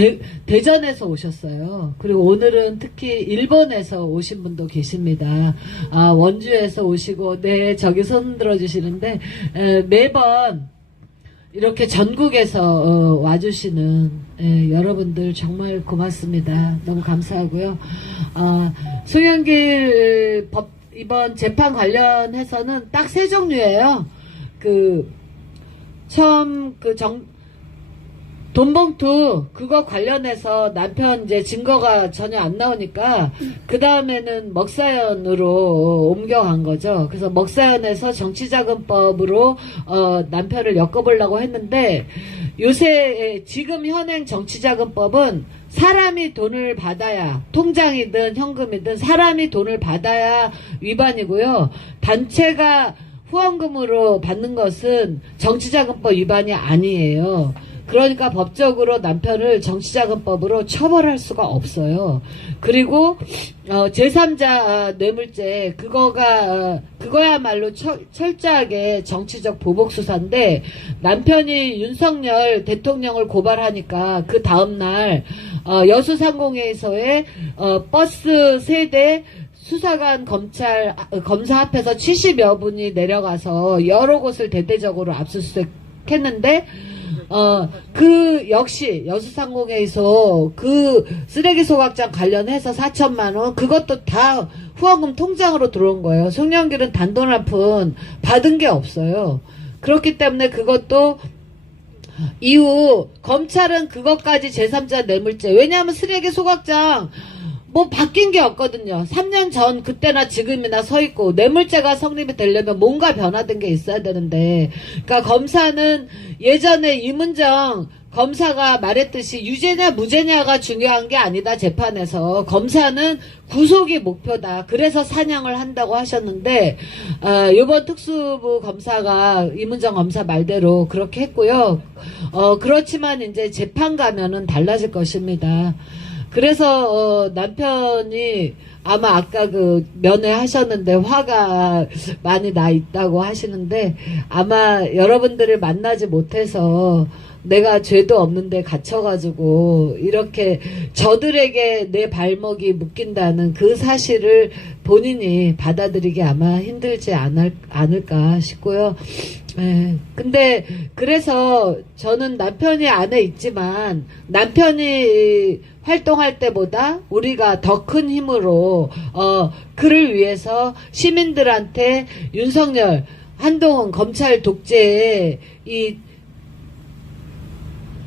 대전에서 오셨어요. 그리고 오늘은 특히 일본에서 오신 분도 계십니다. 원주에서 오시고 네 저기 손 들어주시는데 매번 이렇게 전국에서 와주시는 여러분들 정말 고맙습니다. 너무 감사하고요. 송영길 법 이번 재판 관련해서는 딱 세 종류예요. 처음 돈봉투 그거 관련해서 남편 이제 증거가 전혀 안 나오니까 그 다음에는 먹사연으로 옮겨간 거죠. 그래서 먹사연에서 정치자금법으로 남편을 엮어보려고 했는데 요새 지금 현행 정치자금법은 사람이 돈을 받아야 통장이든 현금이든 사람이 돈을 받아야 위반이고요. 단체가 후원금으로 받는 것은 정치자금법 위반이 아니에요. 그러니까 법적으로 남편을 정치자금법으로 처벌할 수가 없어요. 그리고 제3자 뇌물죄 그거야말로 철저하게 정치적 보복수사인데 남편이 윤석열 대통령을 고발하니까 그 다음날 여수상공회의소에 버스 세대 수사관 검사 앞에서 70여 분이 내려가서 여러 곳을 대대적으로 압수수색했는데 그 역시 여수상공회의소 그 쓰레기 소각장 관련해서 4천만원 그것도 다 후원금 통장으로 들어온 거예요. 송영길은 단돈 한 푼 받은 게 없어요. 그렇기 때문에 그것도 이후 검찰은 그것까지 제3자 뇌물죄 왜냐하면 쓰레기 소각장 뭐 바뀐 게 없거든요. 3년 전 그때나 지금이나 서 있고 뇌물죄가 성립이 되려면 뭔가 변화된 게 있어야 되는데 그러니까 검사는 예전에 이문정 검사가 말했듯이 유죄냐 무죄냐가 중요한 게 아니다. 재판에서 검사는 구속이 목표다. 그래서 사냥을 한다고 하셨는데 이번 특수부 검사가 이문정 검사 말대로 그렇게 했고요. 그렇지만 이제 재판 가면은 달라질 것입니다. 그래서 남편이 아마 아까 그 면회하셨는데 화가 많이 나 있다고 하시는데 아마 여러분들을 만나지 못해서 내가 죄도 없는데 갇혀가지고 이렇게 저들에게 내 발목이 묶인다는 그 사실을 본인이 받아들이기 아마 힘들지 않을까 싶고요. 근데 그래서 저는 남편이 안에 있지만 남편이 활동할 때보다 우리가 더 큰 힘으로 그를 위해서 시민들한테 윤석열 한동훈 검찰 독재의 이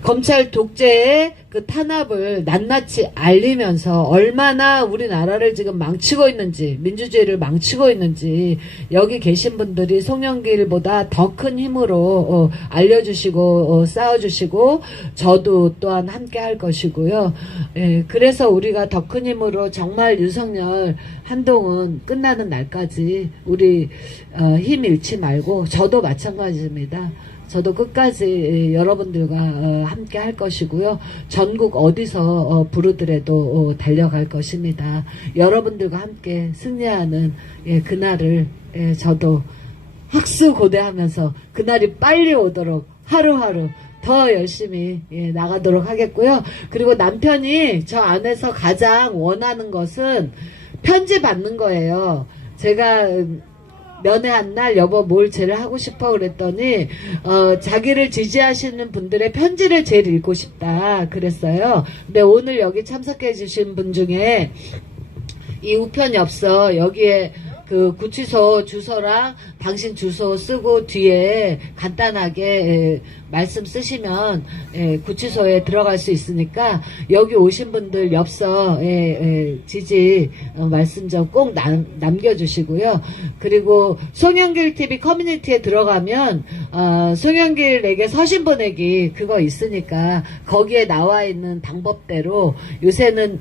검찰 독재의 그 탄압을 낱낱이 알리면서 얼마나 우리나라를 지금 망치고 있는지, 민주주의를 망치고 있는지 여기 계신 분들이 송영길보다 더 큰 힘으로 알려주시고 싸워주시고 저도 또한 함께 할 것이고요. 예, 그래서 우리가 더 큰 힘으로 정말 윤석열 한동훈 끝나는 날까지 우리 힘 잃지 말고 저도 마찬가지입니다. 저도 끝까지 여러분들과 함께 할 것이고요. 전국 어디서 부르더라도 달려갈 것입니다. 여러분들과 함께 승리하는 그날을 저도 학수고대하면서 그날이 빨리 오도록 하루하루 더 열심히 나가도록 하겠고요. 그리고 남편이 저 안에서 가장 원하는 것은 편지 받는 거예요. 제가 면회한 날 여보 뭘 제일 하고 싶어 그랬더니 자기를 지지하시는 분들의 편지를 제일 읽고 싶다 그랬어요. 근데 오늘 여기 참석해 주신 분 중에 이 우편 엽서 여기에 그 구치소 주소랑 당신 주소 쓰고 뒤에 간단하게 말씀 쓰시면 구치소에 들어갈 수 있으니까 여기 오신 분들 엽서 지지 말씀 좀 꼭 남겨주시고요. 그리고 송영길 TV 커뮤니티에 들어가면 송영길에게 서신 보내기 그거 있으니까 거기에 나와 있는 방법대로 요새는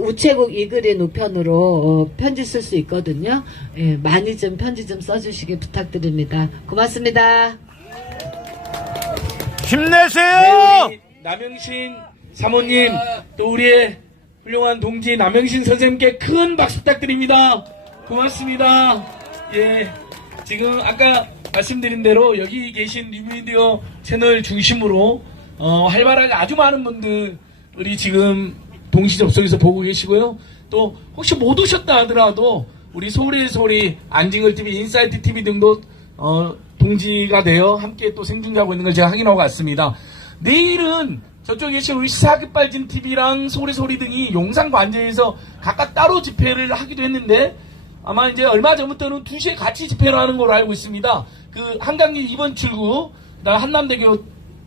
우체국 이글인 우편으로 편지 쓸 수 있거든요. 많이 좀 편지 좀 써주시기 부탁드립니다. 고맙습니다. 힘내세요! 네, 우리 남영신 사모님, 또 우리의 훌륭한 동지 남영신 선생님께 큰 박수 부탁드립니다. 고맙습니다. 예, 지금 아까 말씀드린 대로 여기 계신 뉴미디어 채널 중심으로 활발하게 아주 많은 분들이 지금 동시 접속해서 보고 계시고요. 또 혹시 못 오셨다 하더라도 우리 소리의 소리, 안징글 TV, 인사이트 TV 등도 동지가 되어 함께 또 생중계하고 있는 걸 제가 확인하고 갔습니다. 내일은 저쪽에 계신 우리 시사급발진 TV랑 소리소리 등이 용산 관제에서 각각 따로 집회를 하기도 했는데 아마 이제 얼마 전부터는 2시에 같이 집회를 하는 걸로 알고 있습니다. 그 한강길 2번 출구, 그다음 한남대교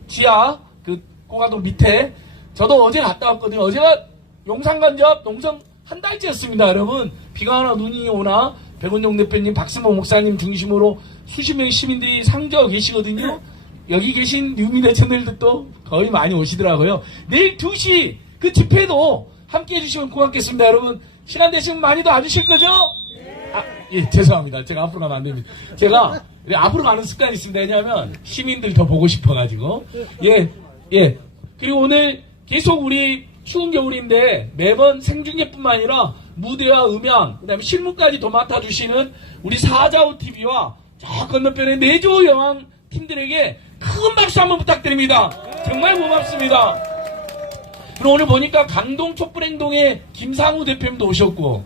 지하, 그 고가동 밑에 저도 어제 갔다 왔거든요. 어제가 용산 간접 농성 한 달째였습니다, 여러분. 비가 오나 눈이 오나 백원종 대표님, 박승모 목사님 중심으로 수십 명의 시민들이 상주하고 계시거든요. 여기 계신 뉴미디어 채널들도 거의 많이 오시더라고요. 내일 2시 그 집회도 함께 해주시면 고맙겠습니다, 여러분. 시간 되시면 많이도 와주실 거죠? 아, 예, 죄송합니다. 제가 앞으로 가면 안 됩니다. 제가 앞으로 가는 습관이 있습니다. 왜냐하면 시민들 더 보고 싶어가지고. 예. 그리고 오늘 계속 우리 추운 겨울인데 매번 생중계뿐만 아니라 무대와 음향, 그 다음에 실무까지 더 맡아주시는 우리 사자우 TV와 저 건너편의 내조 여왕 팀들에게 큰 박수 한번 부탁드립니다. 정말 고맙습니다. 그리고 오늘 보니까 강동 촛불행동의 김상우 대표님도 오셨고,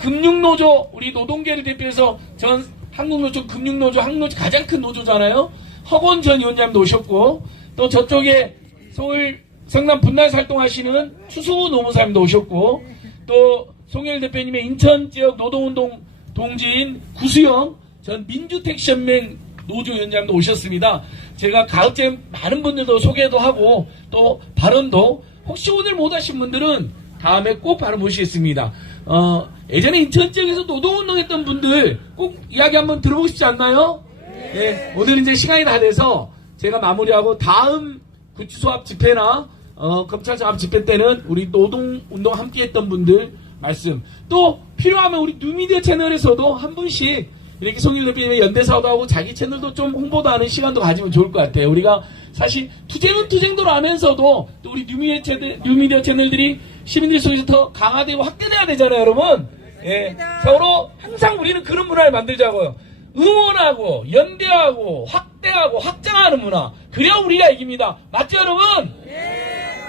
금융노조, 우리 노동계를 대표해서 전 한국노조, 금융노조, 항노조 가장 큰 노조잖아요. 허건 전 위원장님도 오셨고, 또 저쪽에 서울 성남 분날 활동하시는 추승우 노무사님도 오셨고, 또 송영길 대표님의 인천 지역 노동운동 동지인 구수영 전 민주택시연맹 노조위원장님도 오셨습니다. 제가 가급적 많은 분들도 소개도 하고 또 발언도 혹시 오늘 못 하신 분들은 다음에 꼭 발언 모시겠습니다. 예전에 인천 지역에서 노동운동했던 분들 꼭 이야기 한번 들어보고 싶지 않나요? 네, 오늘 이제 시간이 다 돼서 제가 마무리하고 다음 구치소 앞 집회나 검찰청 앞 집회 때는 우리 노동운동 함께 했던 분들 말씀, 또 필요하면 우리 뉴미디어 채널에서도 한 분씩 이렇게 송일 대표님의 연대사도 하고 자기 채널도 좀 홍보도 하는 시간도 가지면 좋을 것 같아요. 우리가 사실 투쟁은 투쟁도로 하면서도 또 우리 뉴미디어 채널들이 시민들 속에서 더 강화되고 확대돼야 되잖아요, 여러분. 예, 서로 항상 우리는 그런 문화를 만들자고요. 응원하고 연대하고 확대하고 확장하는 문화, 그래야 우리가 이깁니다. 맞죠, 여러분?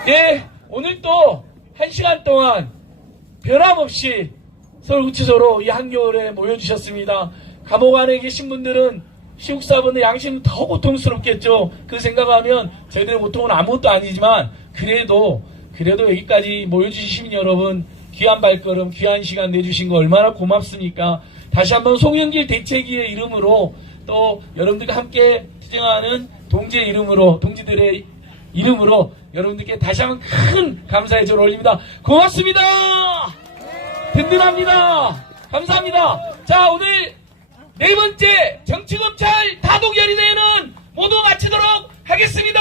네, 오늘 또 1시간 동안 변함없이 서울구치소로 이 한겨울에 모여주셨습니다. 감옥 안에 계신 분들은 시국사분의 양심은 더 고통스럽겠죠. 그 생각하면 저희들의 고통은 아무것도 아니지만 그래도 여기까지 모여주신 시민 여러분, 귀한 발걸음, 귀한 시간 내주신 거 얼마나 고맙습니까? 다시 한번 송영길 대책위의 이름으로 또 여러분들과 함께 투쟁하는 동지의 이름으로 동지들의 이름으로 여러분들께 다시 한번 큰 감사의 절을 올립니다. 고맙습니다. 든든합니다. 감사합니다. 자, 오늘 네 번째 정치검찰 다독연의대회는 모두 마치도록 하겠습니다.